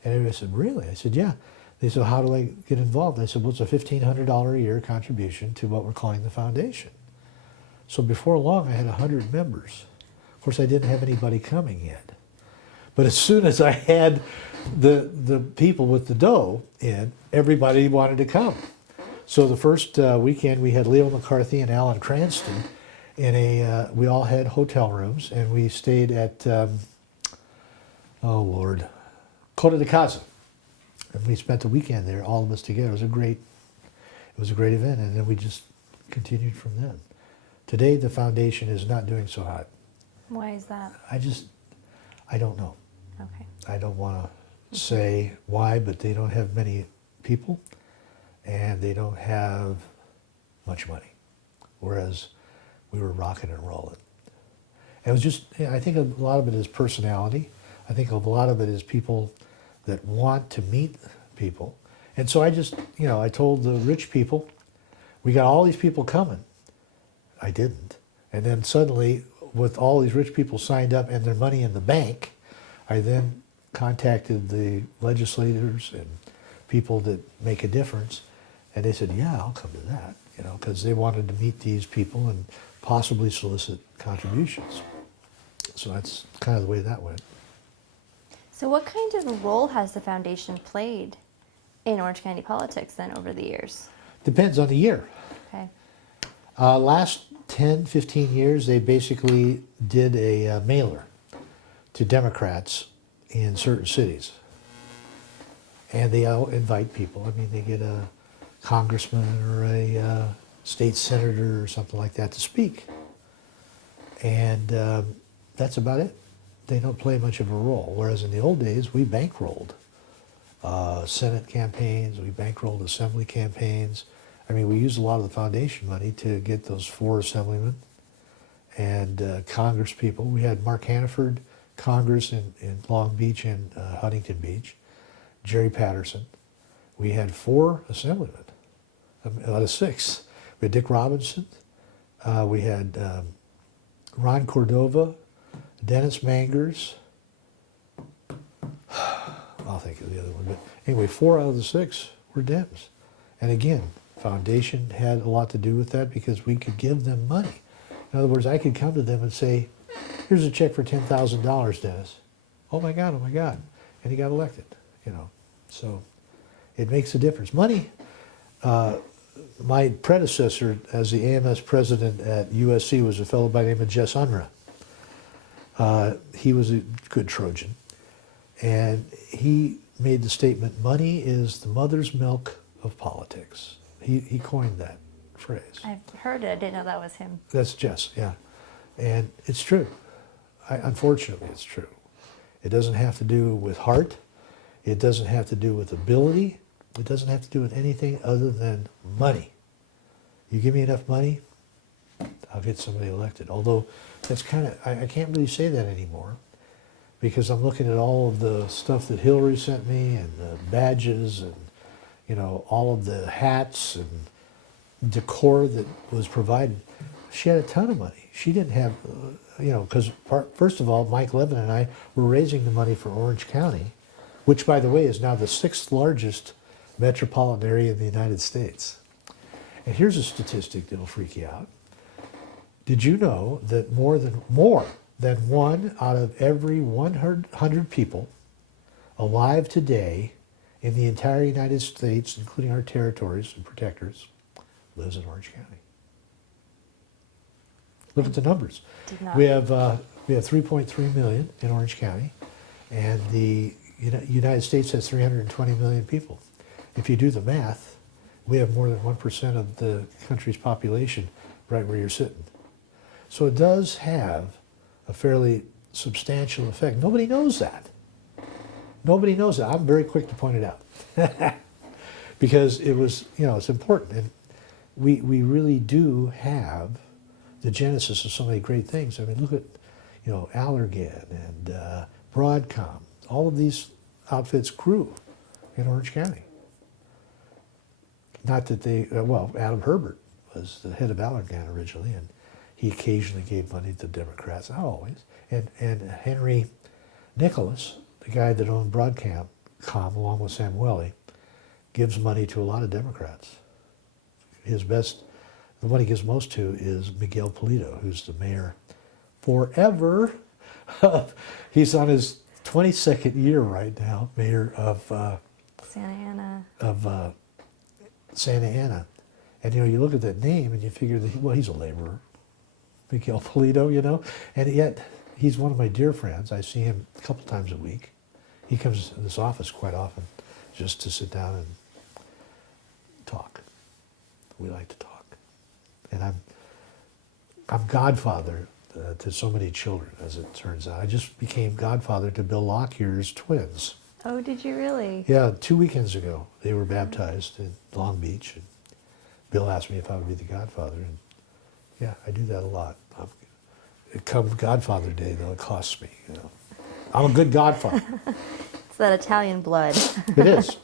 And everybody said, "Really?" I said, "Yeah." They said, "How do I get involved?" I said, "Well, it's a $1,500 a year contribution to what we're calling the foundation." So before long, I had 100 members. Of course, I didn't have anybody coming yet. But as soon as I had the people with the dough in, everybody wanted to come. So the first weekend, we had Leo McCarthy and Alan Cranston we all had hotel rooms, and we stayed at, Costa de Casa. And we spent the weekend there, all of us together. It was a great event, and then we just continued from then. Today, the foundation is not doing so hot. Why is that? I don't know. Okay. I don't want to say why, but they don't have many people, and they don't have much money, whereas we were rocking and rolling. It was just, I think a lot of it is personality. I think a lot of it is people that want to meet people. And so I just, I told the rich people, we got all these people coming. I didn't. And then suddenly, with all these rich people signed up and their money in the bank, I then contacted the legislators and people that make a difference. And they said, "Yeah, I'll come to that," because they wanted to meet these people and possibly solicit contributions. So that's kind of the way that went. So what kind of a role has the foundation played in Orange County politics then over the years? Depends on the year. Okay. Last 10, 15 years, they basically did a mailer to Democrats in certain cities. And they invite people. I mean, they get a congressman or a state senator or something like that to speak. And that's about it. They don't play much of a role. Whereas in the old days, we bankrolled Senate campaigns, we bankrolled assembly campaigns. I mean, we used a lot of the foundation money to get those 4 assemblymen and Congress people. We had Mark Hannaford, Congress in Long Beach and Huntington Beach, Jerry Patterson. We had 4 assemblymen out of 6. We had Dick Robinson. We had Ron Cordova, Dennis Mangers. I'll think of the other one. But anyway, 4 out of the 6 were Dems. And again, foundation had a lot to do with that because we could give them money. In other words, I could come to them and say, "Here's a check for $10,000, Dennis." Oh my God, and he got elected. So it makes a difference. Money. My predecessor as the AMS president at USC was a fellow by the name of Jess Unruh. He was a good Trojan, and he made the statement, "Money is the mother's milk of politics." He coined that phrase. I've heard it. I didn't know that was him. That's Jess, yeah. And it's true. Unfortunately, it's true. It doesn't have to do with heart. It doesn't have to do with ability. It doesn't have to do with anything other than money. You give me enough money, I'll get somebody elected. Although that's kind of, I can't really say that anymore because I'm looking at all of the stuff that Hillary sent me and the badges and, all of the hats and decor that was provided, she had a ton of money. She didn't have, because first of all, Mike Levin and I were raising the money for Orange County, which, by the way, is now the 6th largest metropolitan area in the United States. And here's a statistic that'll freak you out. Did you know that more than 1 out of every 100 people alive today in the entire United States, including our territories and protectors, lives in Orange County? Look at the numbers. Did not. We have 3.3 million in Orange County, and the United States has 320 million people. If you do the math, we have more than 1% of the country's population right where you're sitting. So it does have a fairly substantial effect. Nobody knows that. Nobody knows that. I'm very quick to point it out. Because it was, it's important. And we really do have the genesis of so many great things. I mean, look at, Allergan and Broadcom. All of these outfits grew in Orange County. Not that Adam Herbert was the head of Allergan originally, and he occasionally gave money to Democrats, not always. And Henry Nicholas, the guy that owned Broadcom, along with Samueli, gives money to a lot of Democrats. The one he gives most to is Miguel Polito, who's the mayor forever. He's on his 22nd year right now, mayor of Santa Ana. And you look at that name and you figure that he's a laborer, Miguel Polito, and yet he's one of my dear friends. I see him a couple times a week. He comes to this office quite often just to sit down and talk. We like to talk. And I'm godfather to so many children, as it turns out. I just became godfather to Bill Lockyer's twins. Oh, did you really? Yeah, 2 weekends ago, they were baptized in Long Beach. And Bill asked me if I would be the godfather. And yeah, I do that a lot. Come Godfather Day, though, it costs me. I'm a good godfather. It's that Italian blood. It is.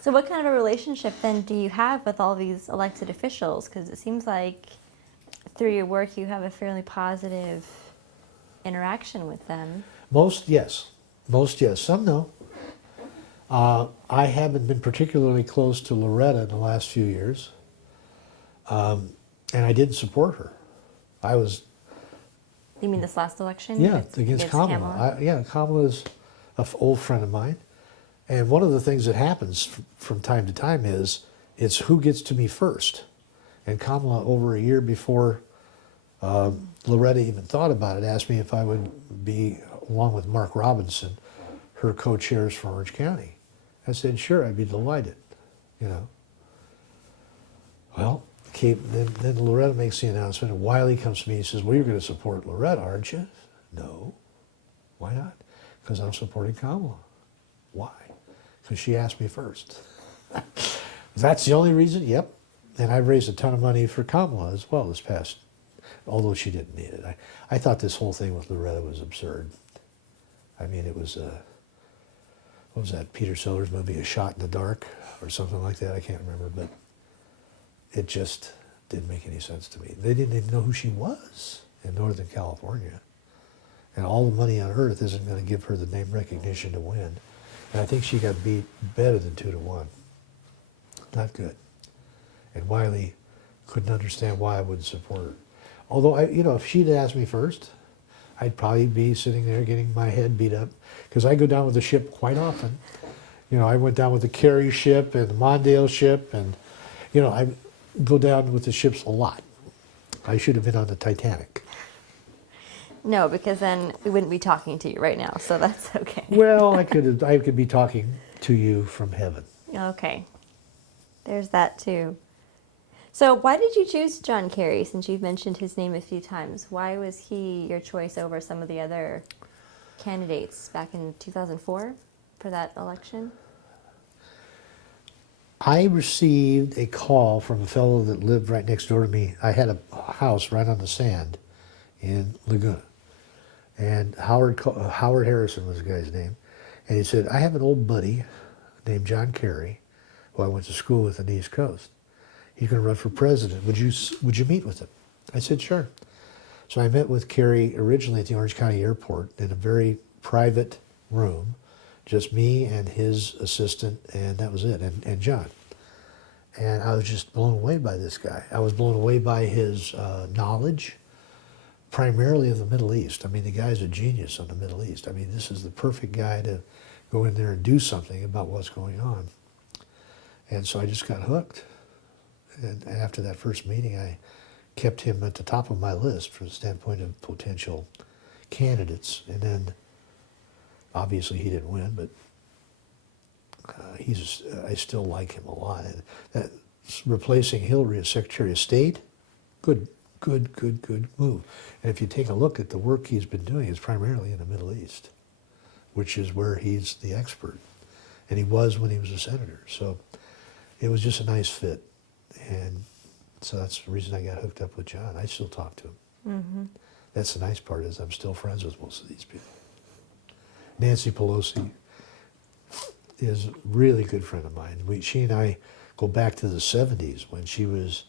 So what kind of a relationship then do you have with all these elected officials? Because it seems like through your work you have a fairly positive interaction with them. Most, yes. Some no. I haven't been particularly close to Loretta in the last few years. And I didn't support her. I was... You mean this last election? Yeah, against Kamala. Kamala's an old friend of mine. And one of the things that happens from time to time is it's who gets to me first. And Kamala, over a year before Loretta even thought about it, asked me if I would be, along with Mark Robinson, her co-chairs for Orange County. I said, sure, I'd be delighted, Well, then Loretta makes the announcement, and Wiley comes to me and says, well, you're going to support Loretta, aren't you? No. Why not? Because I'm supporting Kamala. Why? Because she asked me first. That's the only reason? Yep. And I've raised a ton of money for Kamala as well this past, although she didn't need it. I thought this whole thing with Loretta was absurd. I mean, it was, what was that Peter Sellers movie, A Shot in the Dark, or something like that? I can't remember, but it just didn't make any sense to me. They didn't even know who she was in Northern California. And all the money on earth isn't going to give her the name recognition to win. And I think she got beat better than 2-1. Not good. And Wiley couldn't understand why I wouldn't support her. Although, if she'd asked me first, I'd probably be sitting there getting my head beat up. Because I go down with the ship quite often. I went down with the Carey ship and the Mondale ship. And, I go down with the ships a lot. I should have been on the Titanic. No, because then we wouldn't be talking to you right now, so that's okay. Well, I could be talking to you from heaven. Okay. There's that too. So why did you choose John Kerry, since you've mentioned his name a few times? Why was he your choice over some of the other candidates back in 2004 for that election? I received a call from a fellow that lived right next door to me. I had a house right on the sand in Laguna. And Howard Harrison was the guy's name. And he said, I have an old buddy named John Kerry who I went to school with in the East Coast. He's going to run for president. Would you meet with him? I said, sure. So I met with Kerry originally at the Orange County Airport in a very private room, just me and his assistant, and that was it, and John. And I was just blown away by this guy. I was blown away by his knowledge, primarily of the Middle East. I mean, the guy's a genius on the Middle East. I mean, this is the perfect guy to go in there and do something about what's going on. And so I just got hooked. And after that first meeting, I kept him at the top of my list from the standpoint of potential candidates. And then, obviously, he didn't win, but I still like him a lot. And that, replacing Hillary as Secretary of State, good move. And if you take a look at the work he's been doing, it's primarily in the Middle East, which is where he's the expert. And he was when he was a senator. So it was just a nice fit. And so that's the reason I got hooked up with John. I still talk to him. Mm-hmm. That's the nice part, is I'm still friends with most of these people. Nancy Pelosi is a really good friend of mine. She and I go back to the 70s when she was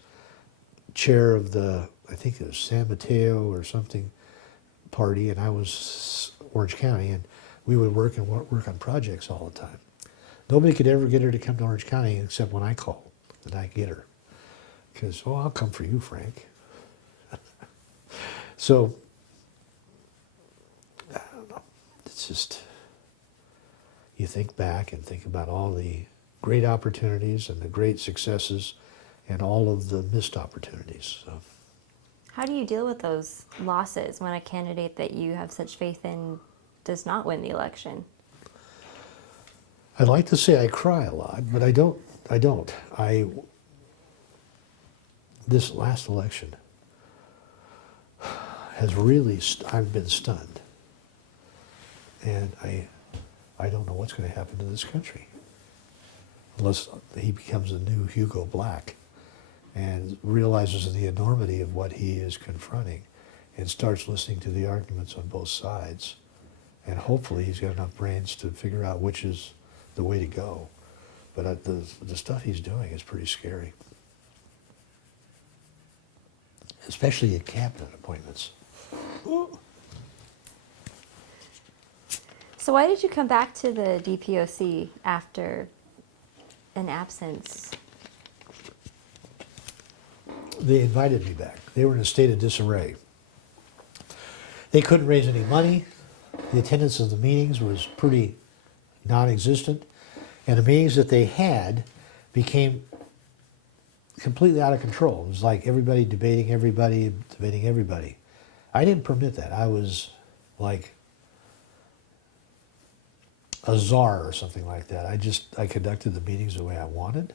chair of the, I think it was San Mateo or something party, and I was Orange County, and we would work on projects all the time. Nobody could ever get her to come to Orange County except when I called, and I get her. Because, oh, I'll come for you, Frank. So, I don't know. It's just, you think back and think about all the great opportunities and the great successes and all of the missed opportunities. So. How do you deal with those losses when a candidate that you have such faith in does not win the election? I'd like to say I cry a lot, but I don't. This last election has really, I've been stunned. And I don't know what's going to happen to this country unless he becomes a new Hugo Black and realizes the enormity of what he is confronting and starts listening to the arguments on both sides. And hopefully he's got enough brains to figure out which is the way to go. But the stuff he's doing is pretty scary. Especially at cabinet appointments. So why did you come back to the DPOC after an absence? They invited me back. They were in a state of disarray. They couldn't raise any money. The attendance of the meetings was pretty non-existent. And the meetings that they had became completely out of control. It was like everybody debating everybody. I didn't permit that. I was like a czar or something like that. I conducted the meetings the way I wanted.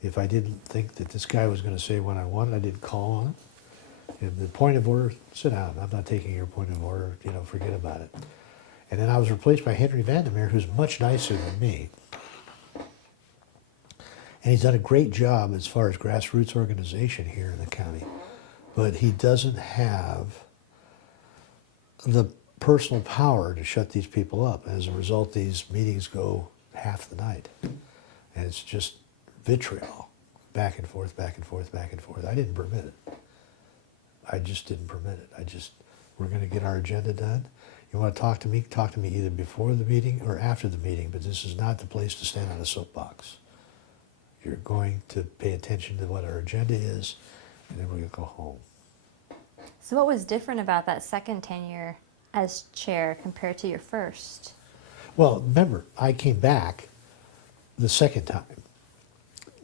If I didn't think that this guy was going to say what I wanted, I didn't call on him. And the point of order, sit down. I'm not taking your point of order. Forget about it. And then I was replaced by Henry Vandermeer, who's much nicer than me. And he's done a great job as far as grassroots organization here in the county. But he doesn't have the personal power to shut these people up. As a result, these meetings go half the night. And it's just vitriol, back and forth, back and forth, back and forth. I didn't permit it. I just didn't permit it. We're going to get our agenda done. You want to talk to me either before the meeting or after the meeting, but this is not the place to stand on a soapbox. You're going to pay attention to what our agenda is, and then we're going to go home. So what was different about that second tenure as chair compared to your first? Well, remember, I came back the second time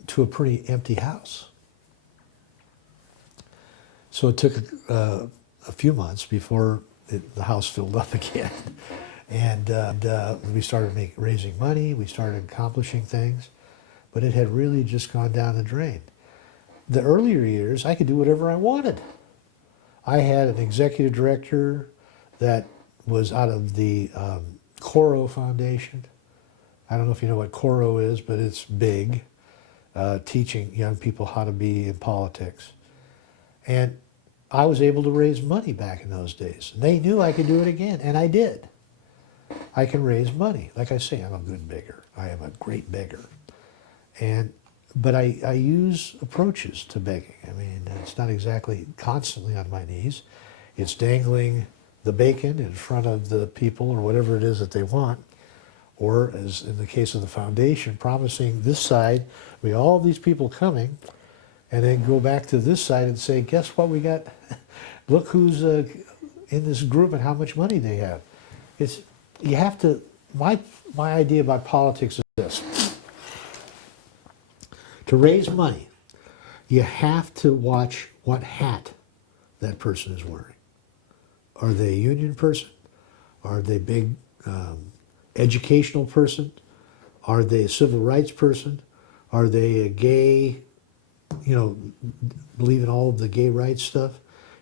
to a pretty empty house. So it took a few months before the house filled up again. And we started raising money, we started accomplishing things, but it had really just gone down the drain. The earlier years, I could do whatever I wanted. I had an executive director that was out of the Coro Foundation. I don't know if you know what Coro is, but it's big, teaching young people how to be in politics. And I was able to raise money back in those days. They knew I could do it again, and I did. I can raise money. Like I say, I'm a good beggar. I am a great beggar. But I use approaches to begging. I mean, it's not exactly constantly on my knees. It's dangling the bacon in front of the people or whatever it is that they want. Or, as in the case of the foundation, promising this side, we all these people coming, and then go back to this side and say, guess what we got? Look who's in this group and how much money they have. You have to, my idea about politics is this. To raise money, you have to watch what hat that person is wearing. Are they a union person? Are they a big educational person? Are they a civil rights person? Are they a gay, believe in all of the gay rights stuff?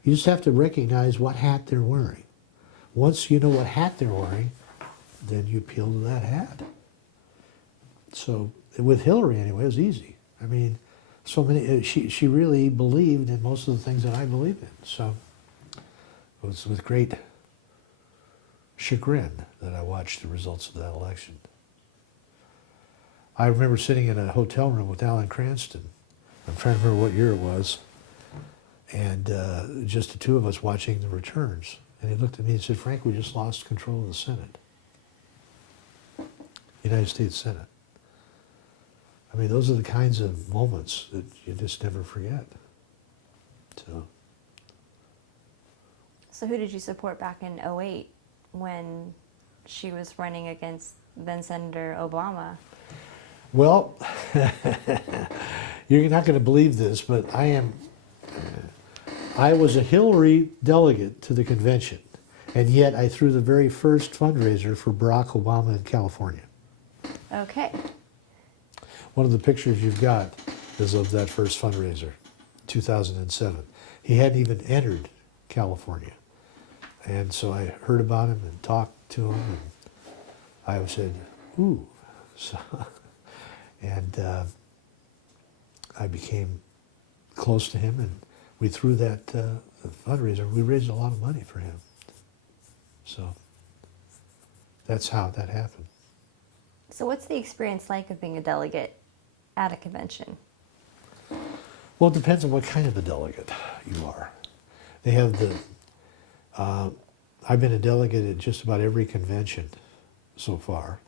You just have to recognize what hat they're wearing. Once you know what hat they're wearing, then you appeal to that hat. So with Hillary, anyway, it was easy. I mean, so many. She really believed in most of the things that I believe in. So it was with great chagrin that I watched the results of that election. I remember sitting in a hotel room with Alan Cranston. I'm trying to remember what year it was, and just the two of us watching the returns. And he looked at me and said, "Frank, we just lost control of the Senate, United States Senate." I mean, those are the kinds of moments that you just never forget. So who did you support back in '08 when she was running against then Senator Obama? Well, you're not going to believe this, but I was a Hillary delegate to the convention, and yet I threw the very first fundraiser for Barack Obama in California. Okay. One of the pictures you've got is of that first fundraiser, 2007. He hadn't even entered California. And so I heard about him and talked to him, and I said, ooh. So, and I became close to him, and we threw that fundraiser. We raised a lot of money for him. So that's how that happened. So what's the experience like of being a delegate at a convention? Well, it depends on what kind of a delegate you are. They have I've been a delegate at just about every convention so far.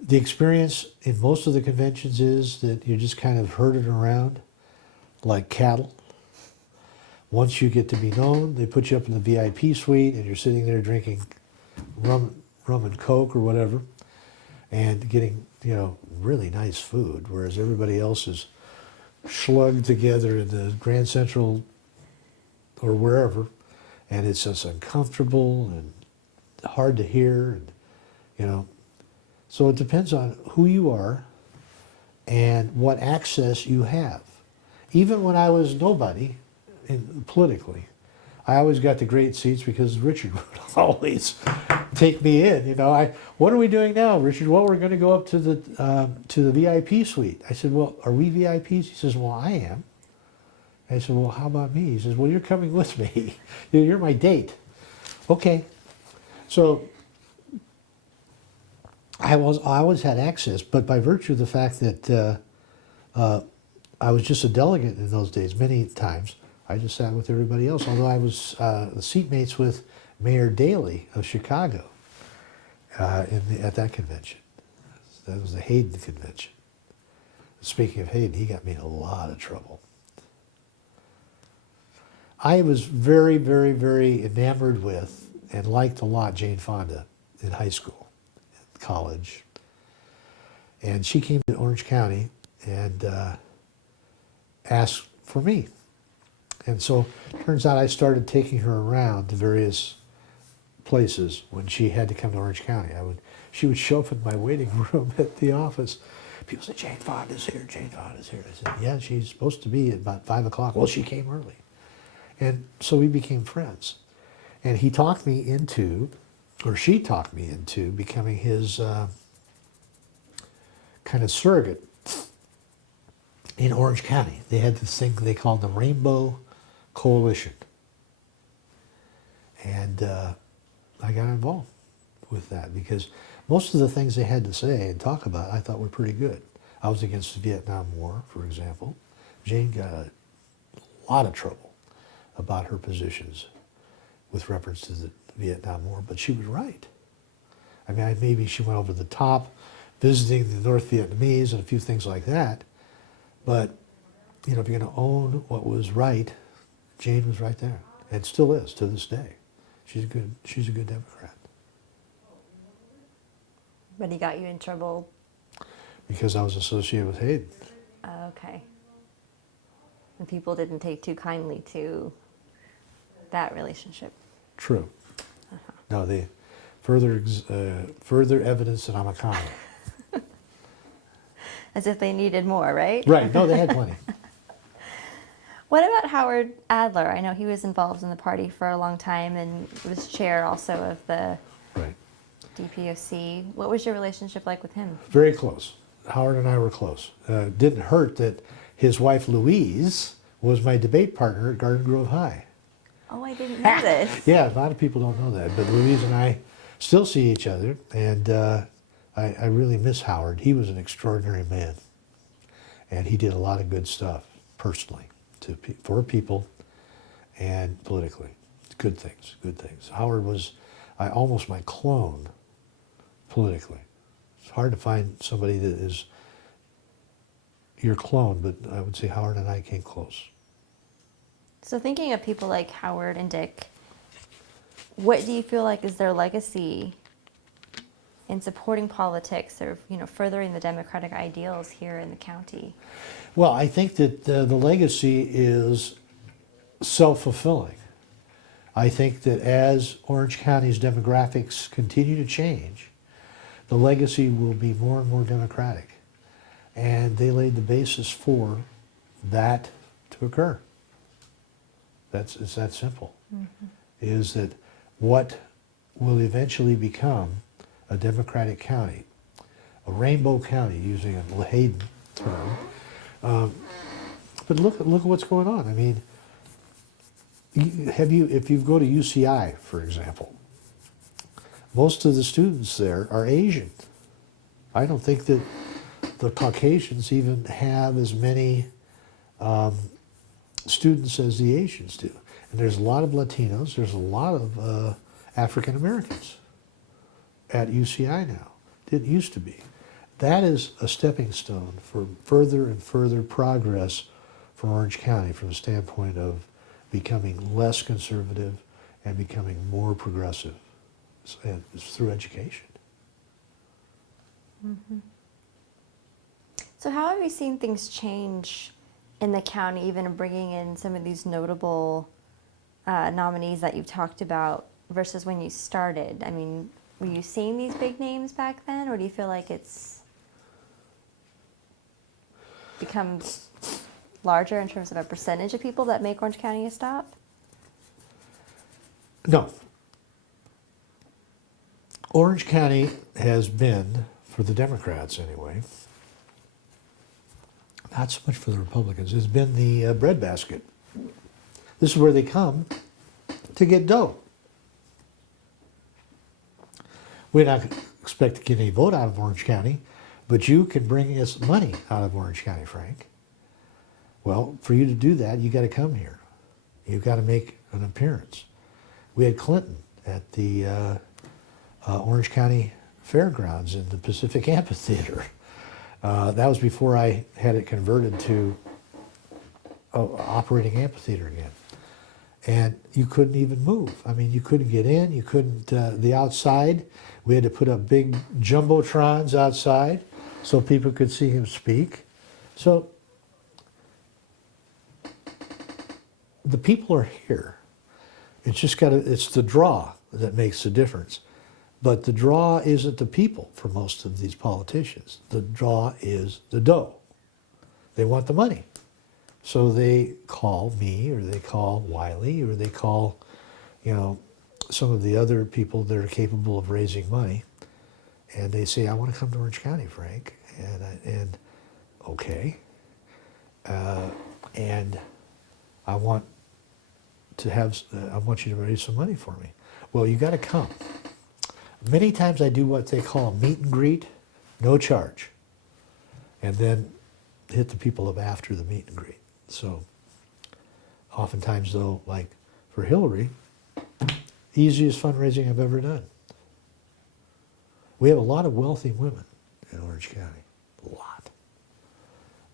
The experience in most of the conventions is that you're just kind of herded around like cattle. Once you get to be known, they put you up in the VIP suite and you're sitting there drinking rum and Coke or whatever, and getting, really nice food, whereas everybody else is slugged together in the Grand Central or wherever, and it's just uncomfortable and hard to hear, and so it depends on who you are and what access you have. Even when I was nobody politically, I always got the great seats because Richard would always take me in. What are we doing now, Richard? Well, we're going to go up to the VIP suite. I said, well, are we VIPs? He says, well, I am. I said, well, how about me? He says, well, you're coming with me. You're my date. Okay. So I always had access, but by virtue of the fact that I was just a delegate in those days, many times, I just sat with everybody else, although I was seatmates with Mayor Daley of Chicago at that convention. That was the Hayden convention. Speaking of Hayden, he got me in a lot of trouble. I was very, very, very enamored with and liked a lot Jane Fonda in high school, in college. And she came to Orange County and asked for me. And so it turns out I started taking her around to various places when she had to come to Orange County. She would show up in my waiting room at the office. People said, Jane Fonda's here, Jane Fonda's here. I said, yeah, she's supposed to be at about 5 o'clock. Well, she came early. And so we became friends. And he talked me into, or she talked me into becoming his kind of surrogate in Orange County. They had this thing they called the Rainbow Coalition. And I got involved with that because most of the things they had to say and talk about I thought were pretty good. I was against the Vietnam War, for example. Jane got a lot of trouble about her positions with reference to the Vietnam War, but she was right. I mean, maybe she went over the top, visiting the North Vietnamese and a few things like that, but you know, if you're going to own what was right, Jane was right there, and still is to this day. She's a good Democrat. But he got you in trouble. Because I was associated with Hayden. Okay. And people didn't take too kindly to that relationship. True. No, the further evidence that I'm a con man. As if they needed more, right? Right. No, they had plenty. What about Howard Adler? I know he was involved in the party for a long time and was chair also of the Right. DPOC. What was your relationship like with him? Very close. Howard and I were close. Didn't hurt that his wife Louise was my debate partner at Garden Grove High. Oh, I didn't know this. Yeah, a lot of people don't know that, but Louise and I still see each other, and I really miss Howard. He was an extraordinary man, and he did a lot of good stuff personally for people and politically. Good things, good things. Howard was almost my clone politically. It's hard to find somebody that is your clone, but I would say Howard and I came close. So thinking of people like Howard and Dick, what do you feel like is their legacy in supporting politics or, you know, furthering the democratic ideals here in the county? Well, I think that the legacy is self-fulfilling. I think that as Orange County's demographics continue to change, the legacy will be more and more democratic. And they laid the basis for that to occur. It's that simple. Mm-hmm. Is that what will eventually become a democratic county, a rainbow county, using a Hayden term. But look at what's going on. I mean, if you go to UCI, for example, most of the students there are Asian. I don't think that the Caucasians even have as many students as the Asians do. And there's a lot of Latinos, there's a lot of African Americans at UCI now. It used to be. That is a stepping stone for further and further progress for Orange County from the standpoint of becoming less conservative and becoming more progressive. And it's through education. Mm-hmm. So how have you seen things change in the county, even in bringing in some of these notable nominees that you've talked about versus when you started? I mean, were you seeing these big names back then, or do you feel like it's become larger in terms of a percentage of people that make Orange County a stop? No. Orange County has been, for the Democrats anyway, not so much for the Republicans, has been the breadbasket. This is where they come to get dough. We're not expect to get any vote out of Orange County, but you can bring us money out of Orange County, Frank. Well, for you to do that, you got to come here. You've got to make an appearance. We had Clinton at the Orange County Fairgrounds in the Pacific Amphitheater. That was before I had it converted to operating amphitheater again. And you couldn't even move. I mean, you couldn't get in, you couldn't, the outside, we had to put up big jumbotrons outside so people could see him speak. So the people are here. It's the draw that makes the difference. But the draw isn't the people for most of these politicians. The draw is the dough. They want the money. So they call me, or they call Wiley, or they call, some of the other people that are capable of raising money, and they say, I want to come to Orange County, Frank. And okay. And I want you to raise some money for me. Well, you got to come. Many times I do what they call a meet and greet, no charge, and then hit the people up after the meet and greet. So oftentimes though, like for Hillary, easiest fundraising I've ever done. We have a lot of wealthy women in Orange County, a lot.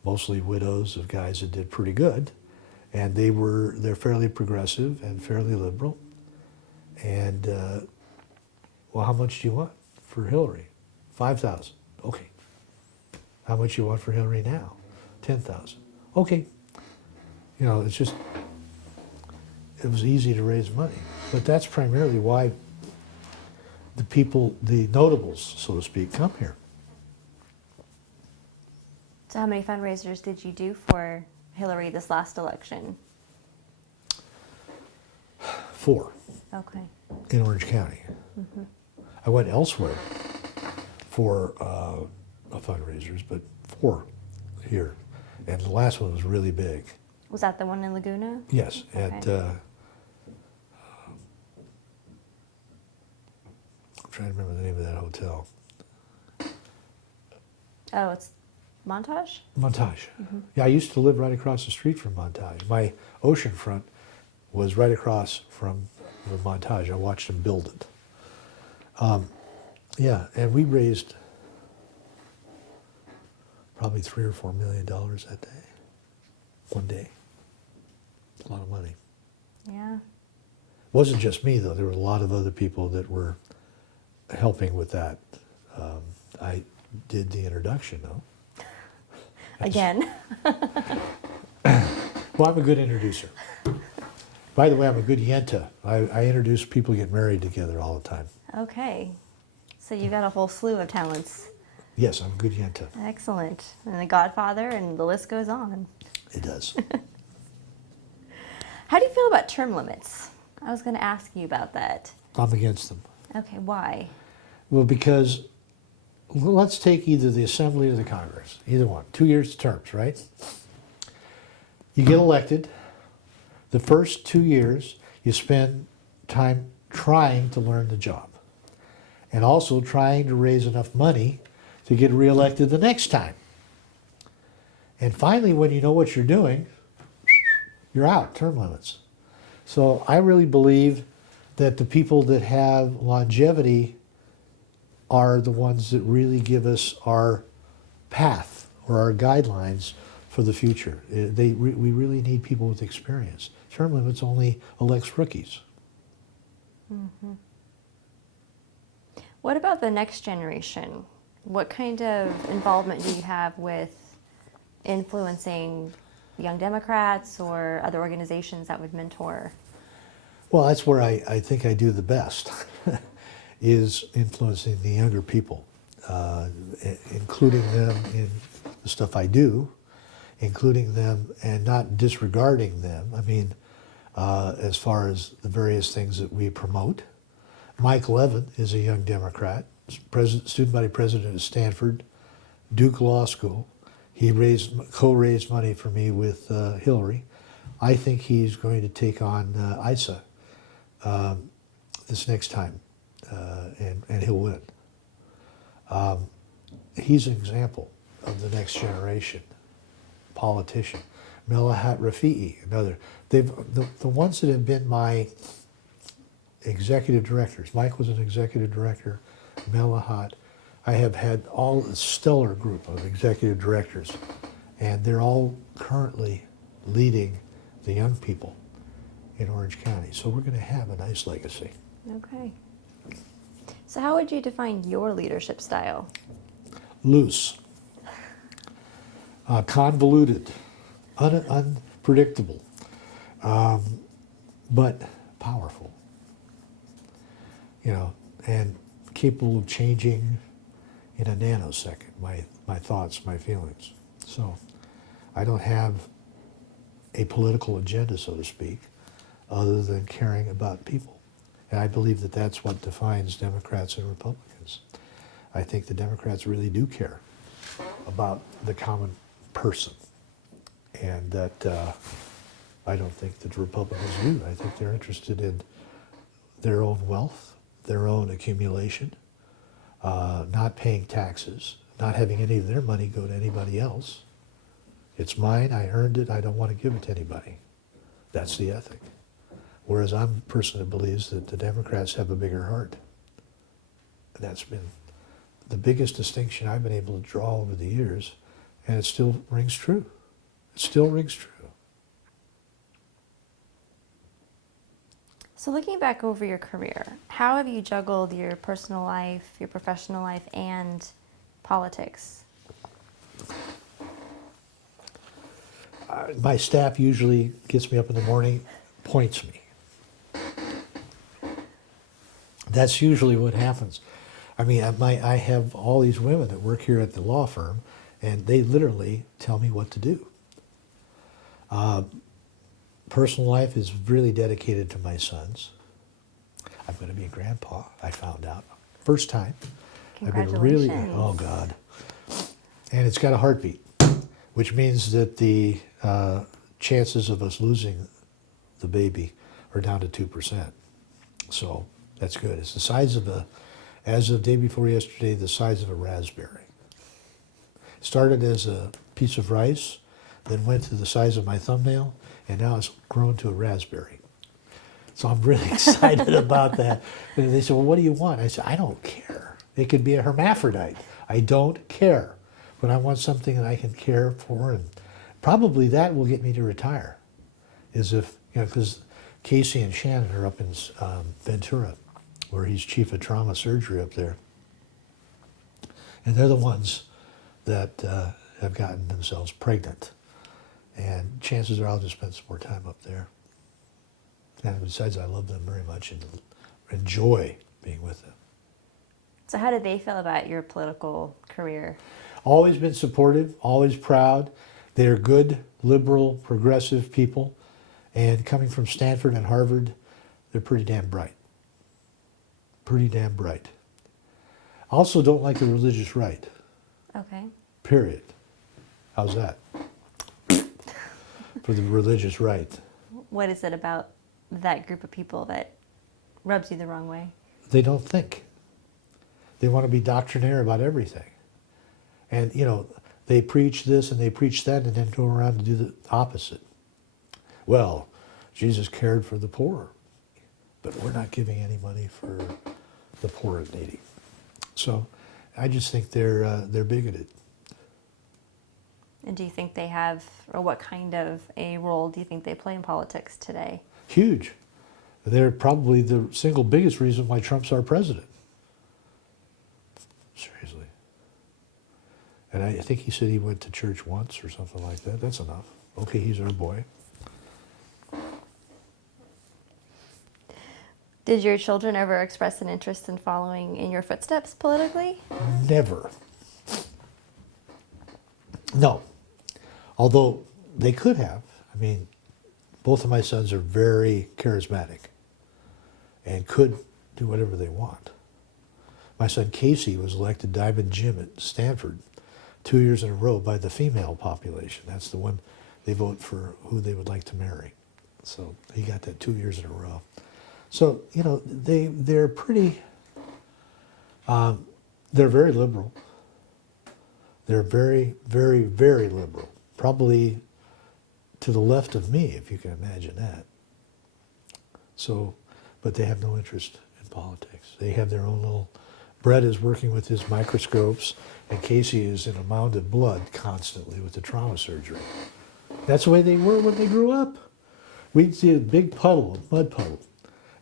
Mostly widows of guys that did pretty good, and they're fairly progressive and fairly liberal. And well, how much do you want for Hillary? 5,000. Okay. How much you want for Hillary now? 10,000. Okay. You know, it's just, it was easy to raise money. But that's primarily why the people, the notables, so to speak, come here. So how many fundraisers did you do for Hillary this last election? 4 Okay. in Orange County. Mm-hmm. I went elsewhere for fundraisers, but 4 here. And the last one was really big. Was that the one in Laguna? Yes, Okay. at, I'm trying to remember the name of that hotel. Oh, it's Montage? Montage. Mm-hmm. Yeah, I used to live right across the street from Montage. My oceanfront was right across from the Montage. I watched them build it. Yeah, and we raised probably $3 or $4 million that day. One day. A lot of money. Yeah. It wasn't just me, though. There were a lot of other people that were helping with that. I did the introduction, though. Again. Well, I'm a good introducer. By the way, I'm a good yenta. I introduce people who get married together all the time. Okay. So you got a whole slew of talents. Yes, I'm a good yenta. Excellent. And the Godfather, and the list goes on. It does. How do you feel about term limits? I was going to ask you about that. I'm against them. Okay, why? Well, because let's take either the Assembly or the Congress, either one. 2 years terms, right? You get elected. The first 2 years, you spend time trying to learn the job and also trying to raise enough money to get reelected the next time. And finally, when you know what you're doing, you're out, term limits. So I really believe that the people that have longevity are the ones that really give us our path or our guidelines for the future. We really need people with experience. Term limits only elects rookies. Mm-hmm. What about the next generation? What kind of involvement do you have with influencing Young Democrats or other organizations that would mentor? Well, that's where I think I do the best, is influencing the younger people, including them in the stuff I do, including them and not disregarding them. I mean, as far as the various things that we promote. Mike Levin is a Young Democrat, student body president at Stanford, Duke Law School. He co-raised money for me with Hillary. I think he's going to take on ISA this next time, and he'll win. He's an example of the next generation politician. Melahat Rafi'i, another. The ones that have been my executive directors. Mike was an executive director. Melahat. I have had a stellar group of executive directors, and they're all currently leading the young people in Orange County. So we're going to have a nice legacy. Okay. So how would you define your leadership style? Loose, convoluted, unpredictable, but powerful. You know, and capable of changing in a nanosecond my thoughts, my feelings. So I don't have a political agenda, so to speak, other than caring about people. And I believe that that's what defines Democrats and Republicans. I think the Democrats really do care about the common person, and that I don't think that the Republicans do. I think they're interested in their own wealth, their own accumulation, not paying taxes, not having any of their money go to anybody else. It's mine, I earned it, I don't want to give it to anybody. That's the ethic. Whereas I'm a person that believes that the Democrats have a bigger heart. And that's been the biggest distinction I've been able to draw over the years, and it still rings true. It still rings true. So looking back over your career, how have you juggled your personal life, your professional life, and politics? My staff usually gets me up in the morning, points me. That's usually what happens. I mean, I have all these women that work here at the law firm, and they literally tell me what to do. Personal life is really dedicated to my sons. I'm going to be a grandpa, I found out. First time. Congratulations. Oh God. And it's got a heartbeat, which means that the chances of us losing the baby are down to 2%. So that's good. It's the size of as of day before yesterday, the size of a raspberry. Started as a piece of rice, then went to the size of my thumbnail, and now it's grown to a raspberry. So I'm really excited about that. And they said, well, what do you want? I said, I don't care. It could be a hermaphrodite. I don't care. But I want something that I can care for, and probably that will get me to retire. Is if, because Casey and Shannon are up in Ventura, where he's chief of trauma surgery up there. And they're the ones that have gotten themselves pregnant. And chances are I'll just spend some more time up there. And besides, I love them very much and enjoy being with them. So how do they feel about your political career? Always been supportive, always proud. They're good, liberal, progressive people. And coming from Stanford and Harvard, they're pretty damn bright. Pretty damn bright. Also don't like the religious right. Okay. Period. How's that? For the religious right. What is it about that group of people that rubs you the wrong way? They don't think. They want to be doctrinaire about everything. And, they preach this and they preach that and then go around and do the opposite. Well, Jesus cared for the poor, but we're not giving any money for the poor and needy. So I just think they're bigoted. And do you think they have, or what kind of a role do you think they play in politics today? Huge. They're probably the single biggest reason why Trump's our president. Seriously. And I think he said he went to church once or something like that. That's enough. Okay, he's our boy. Did your children ever express an interest in following in your footsteps politically? Never. No. Although they could have. I mean, both of my sons are very charismatic and could do whatever they want. My son Casey was elected Diamond Jim at Stanford 2 years in a row by the female population. That's the one they vote for who they would like to marry. So he got that 2 years in a row. So, they're pretty, they're very liberal. They're very, very, very liberal. Probably to the left of me, if you can imagine that. So, but they have no interest in politics. They have their own little, Brett is working with his microscopes, and Casey is in a mound of blood constantly with the trauma surgery. That's the way they were when they grew up. We'd see a big puddle, a mud puddle.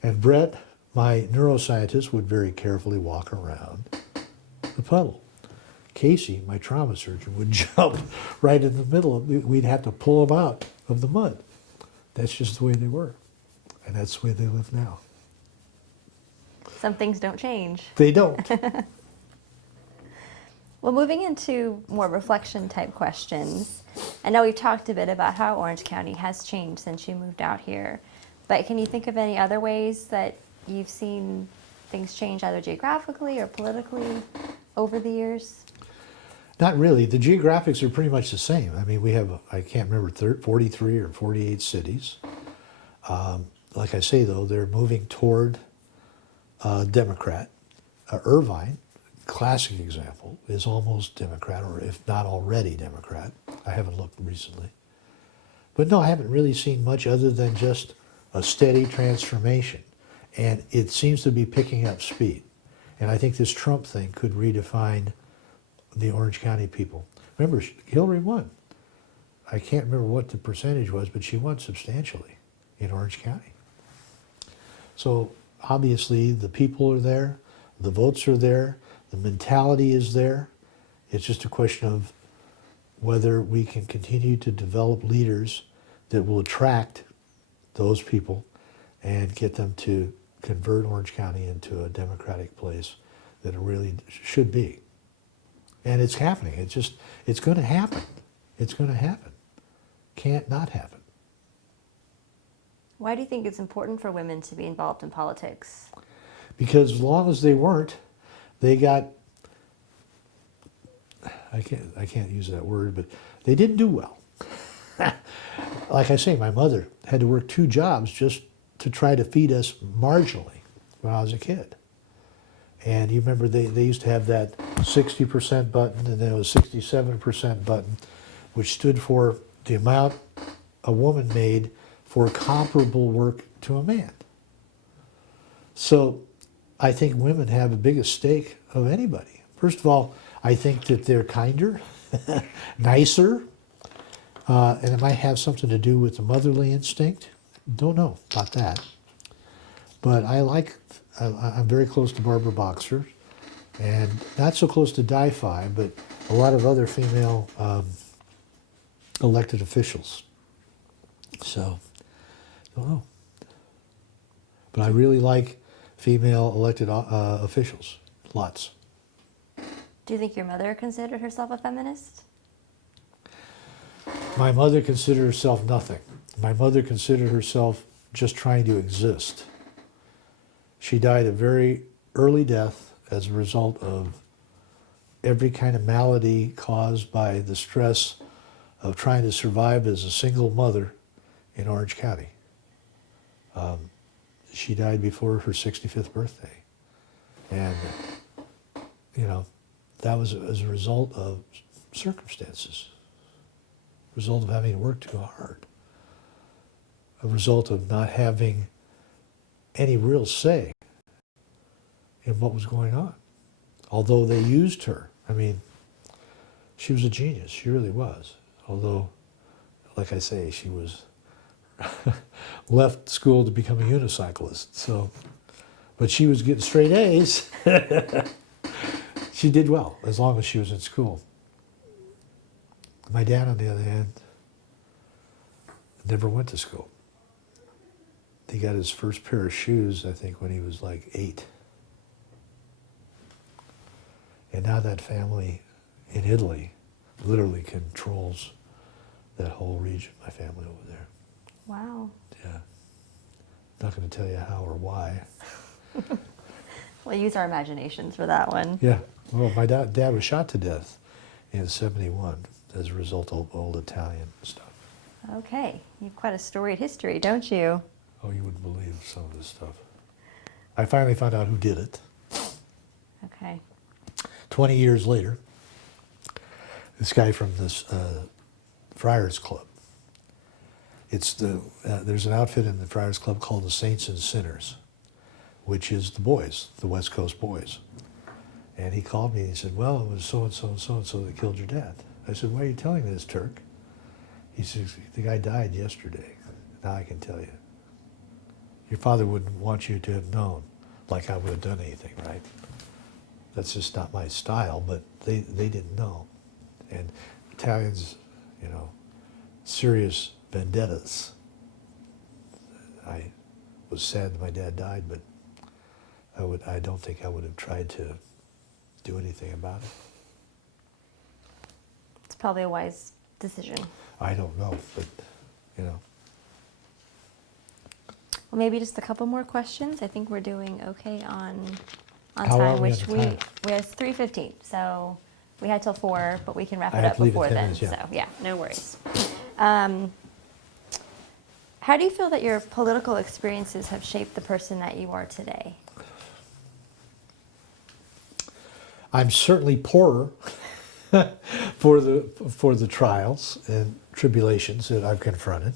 And Brett, my neuroscientist, would very carefully walk around the puddle. Casey, my trauma surgeon, would jump right in the middle. We'd have to pull them out of the mud. That's just the way they were. And that's the way they live now. Some things don't change. They don't. Well, moving into more reflection type questions, I know we've talked a bit about how Orange County has changed since you moved out here, but can you think of any other ways that you've seen things change either geographically or politically over the years? Not really. The geographics are pretty much the same. I mean, we have, I can't remember, 43 or 48 cities. Like I say, though, they're moving toward Democrat. Irvine, classic example, is almost Democrat, or if not already Democrat. I haven't looked recently. But no, I haven't really seen much other than just a steady transformation. And it seems to be picking up speed. And I think this Trump thing could redefine the Orange County people. Remember, Hillary won. I can't remember what the percentage was, but she won substantially in Orange County. So obviously the people are there, the votes are there, the mentality is there. It's just a question of whether we can continue to develop leaders that will attract those people and get them to convert Orange County into a democratic place that it really should be. And it's happening. It's going to happen. It's going to happen. Can't not happen. Why do you think it's important for women to be involved in politics? Because as long as they weren't, they got, I can't use that word, but they didn't do well. Like I say, my mother had to work 2 jobs just to try to feed us marginally when I was a kid. And you remember they used to have that 60% button, and then it was 67% button, which stood for the amount a woman made for comparable work to a man. So I think women have the biggest stake of anybody. First of all, I think that they're kinder, nicer, and it might have something to do with the motherly instinct. Don't know about that. But I'm very close to Barbara Boxer, and not so close to Di-Fi, but a lot of other female elected officials. So, don't know. But I really like female elected officials, lots. Do you think your mother considered herself a feminist? My mother considered herself nothing. My mother considered herself just trying to exist. She died a very early death as a result of every kind of malady caused by the stress of trying to survive as a single mother in Orange County. She died before her 65th birthday. And, you know, that was as a result of circumstances, a result of having to work too hard, a result of not having any real say in what was going on. Although they used her. I mean, she was a genius. She really was. Although, like I say, she was left school to become a unicyclist. So, but she was getting straight A's. She did well as long as she was in school. My dad, on the other hand, never went to school. He got his first pair of shoes, I think, when he was like 8. And now that family in Italy literally controls that whole region, my family over there. Wow. Yeah. Not going to tell you how or why. We'll use our imaginations for that one. Yeah. Well, my dad was shot to death in '71 as a result of old Italian stuff. Okay. You have quite a storied history, don't you? Oh, you wouldn't believe some of this stuff. I finally found out who did it. Okay. 20 years later, this guy from this Friars Club. There's an outfit in the Friars Club called the Saints and Sinners, which is the boys, the West Coast boys. And he called me and he said, well, it was so-and-so and so-and-so that killed your dad. I said, why are you telling me this, Turk? He says, the guy died yesterday. Now I can tell you. Your father wouldn't want you to have known, like I would have done anything, right? That's just not my style, but they didn't know. And Italians, you know, serious vendettas. I was sad that my dad died, but I don't think I would have tried to do anything about it. It's probably a wise decision. I don't know, but, you know. Well, maybe just a couple more questions. I think we're doing okay on How are time, we which on time? we have 3:15. So we had till 4, but we can wrap I it have up to leave at before 10 then. minutes, yeah. So yeah, no worries. How do you feel that your political experiences have shaped the person that you are today? I'm certainly poorer for the trials and tribulations that I've confronted.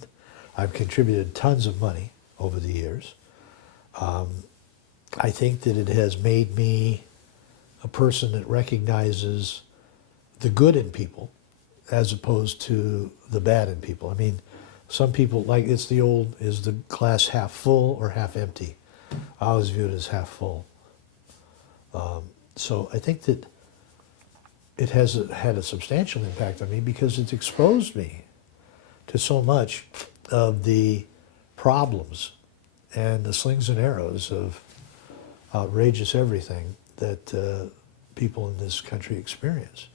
I've contributed tons of money over the years. I think that it has made me a person that recognizes the good in people as opposed to the bad in people. I mean, some people, like, it's the old, is the glass half full or half empty? I always view it as half full. So I think that it has had a substantial impact on me because it's exposed me to so much of the problems and the slings and arrows of outrageous everything that people in this country experience.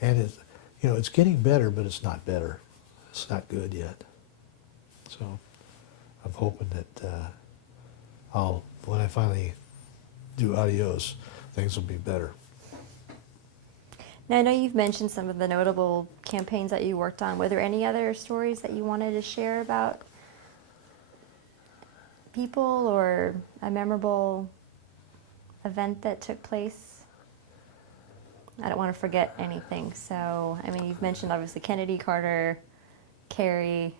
And it's getting better, but it's not better. It's not good yet. So I'm hoping that when I finally do adios, things will be better. Now, I know you've mentioned some of the notable campaigns that you worked on. Were there any other stories that you wanted to share about people or a memorable event that took place? I don't want to forget anything. So, I mean, you've mentioned obviously Kennedy, Carter, Kerry,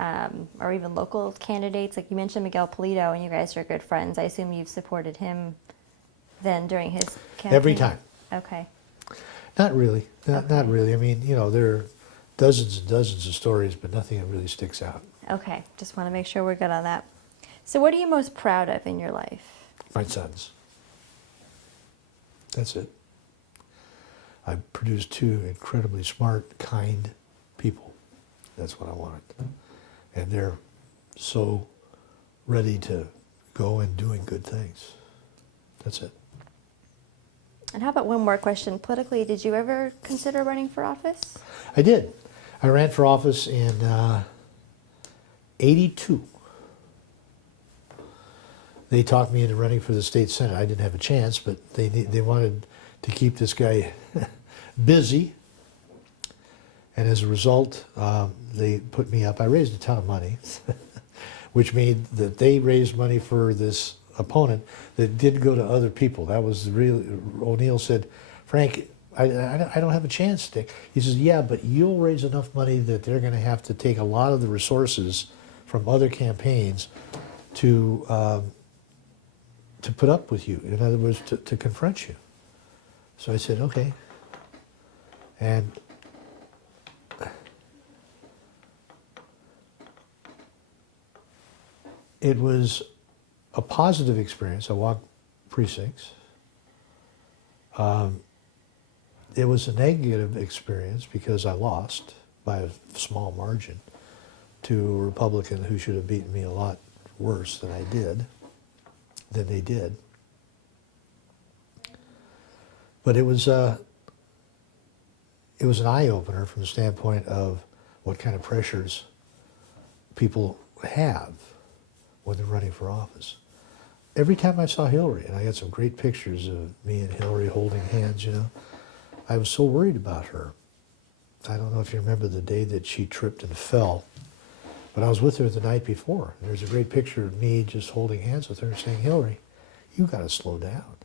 or even local candidates. Like you mentioned Miguel Polito, and you guys are good friends. I assume you've supported him then during his campaign? Every time. Okay. Not really. Okay. Not really. I mean, there are dozens and dozens of stories, but nothing that really sticks out. Okay. Just want to make sure we're good on that. So what are you most proud of in your life? My sons. That's it. I produced two incredibly smart, kind people. That's what I wanted. And they're so ready to go and doing good things. That's it. And how about one more question? Politically, did you ever consider running for office? I did. I ran for office in '82. They talked me into running for the state senate. I didn't have a chance, but they wanted to keep this guy busy. And as a result, they put me up. I raised a ton of money, which made that they raised money for this opponent that did go to other people. That was really, O'Neill said, Frank, I don't have a chance to. He says, yeah, but you'll raise enough money that they're going to have to take a lot of the resources from other campaigns to put up with you. In other words, to confront you. So I said, okay. And it was a positive experience. I walked precincts. It was a negative experience because I lost by a small margin to a Republican who should have beaten me a lot worse than they did. But it was an eye-opener from the standpoint of what kind of pressures people have when they're running for office. Every time I saw Hillary, and I got some great pictures of me and Hillary holding hands, I was so worried about her. I don't know if you remember the day that she tripped and fell, but I was with her the night before. There's a great picture of me just holding hands with her and saying, Hillary, you got to slow down.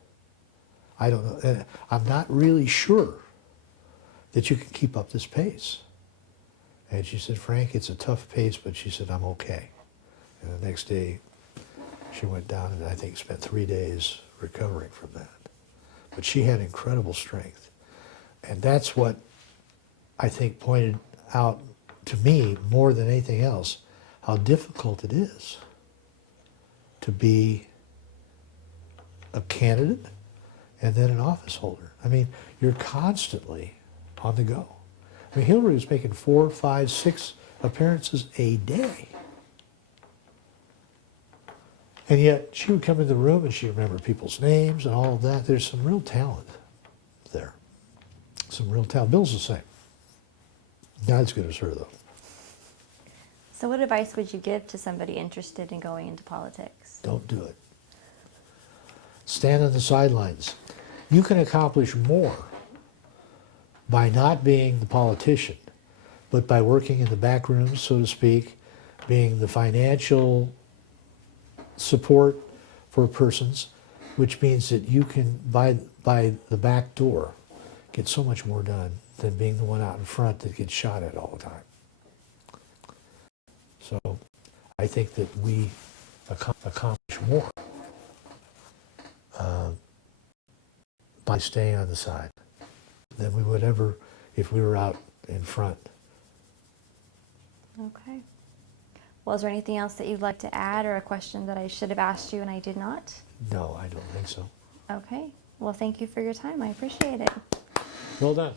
I don't know. I'm not really sure that you can keep up this pace. And she said, Frank, it's a tough pace, but she said, I'm okay. And the next day, she went down and I think spent 3 days recovering from that. But she had incredible strength. And that's what I think pointed out to me more than anything else, how difficult it is to be a candidate and then an office holder. I mean, you're constantly on the go. I mean, Hillary was making 4, 5, 6 appearances a day. And yet she would come in the room and she remembered people's names and all of that. There's some real talent there. Some real talent. Bill's the same. Not as good as her, though. So what advice would you give to somebody interested in going into politics? Don't do it. Stand on the sidelines. You can accomplish more by not being the politician, but by working in the back rooms, so to speak, being the financial support for persons, which means that you can, by by the back door gets so much more done than being the one out in front that gets shot at all the time. So I think that we accomplish more by staying on the side than we would ever if we were out in front. Okay. Well, is there anything else that you'd like to add or a question that I should have asked you and I did not? No, I don't think so. Okay. Well, thank you for your time. I appreciate it. Well done.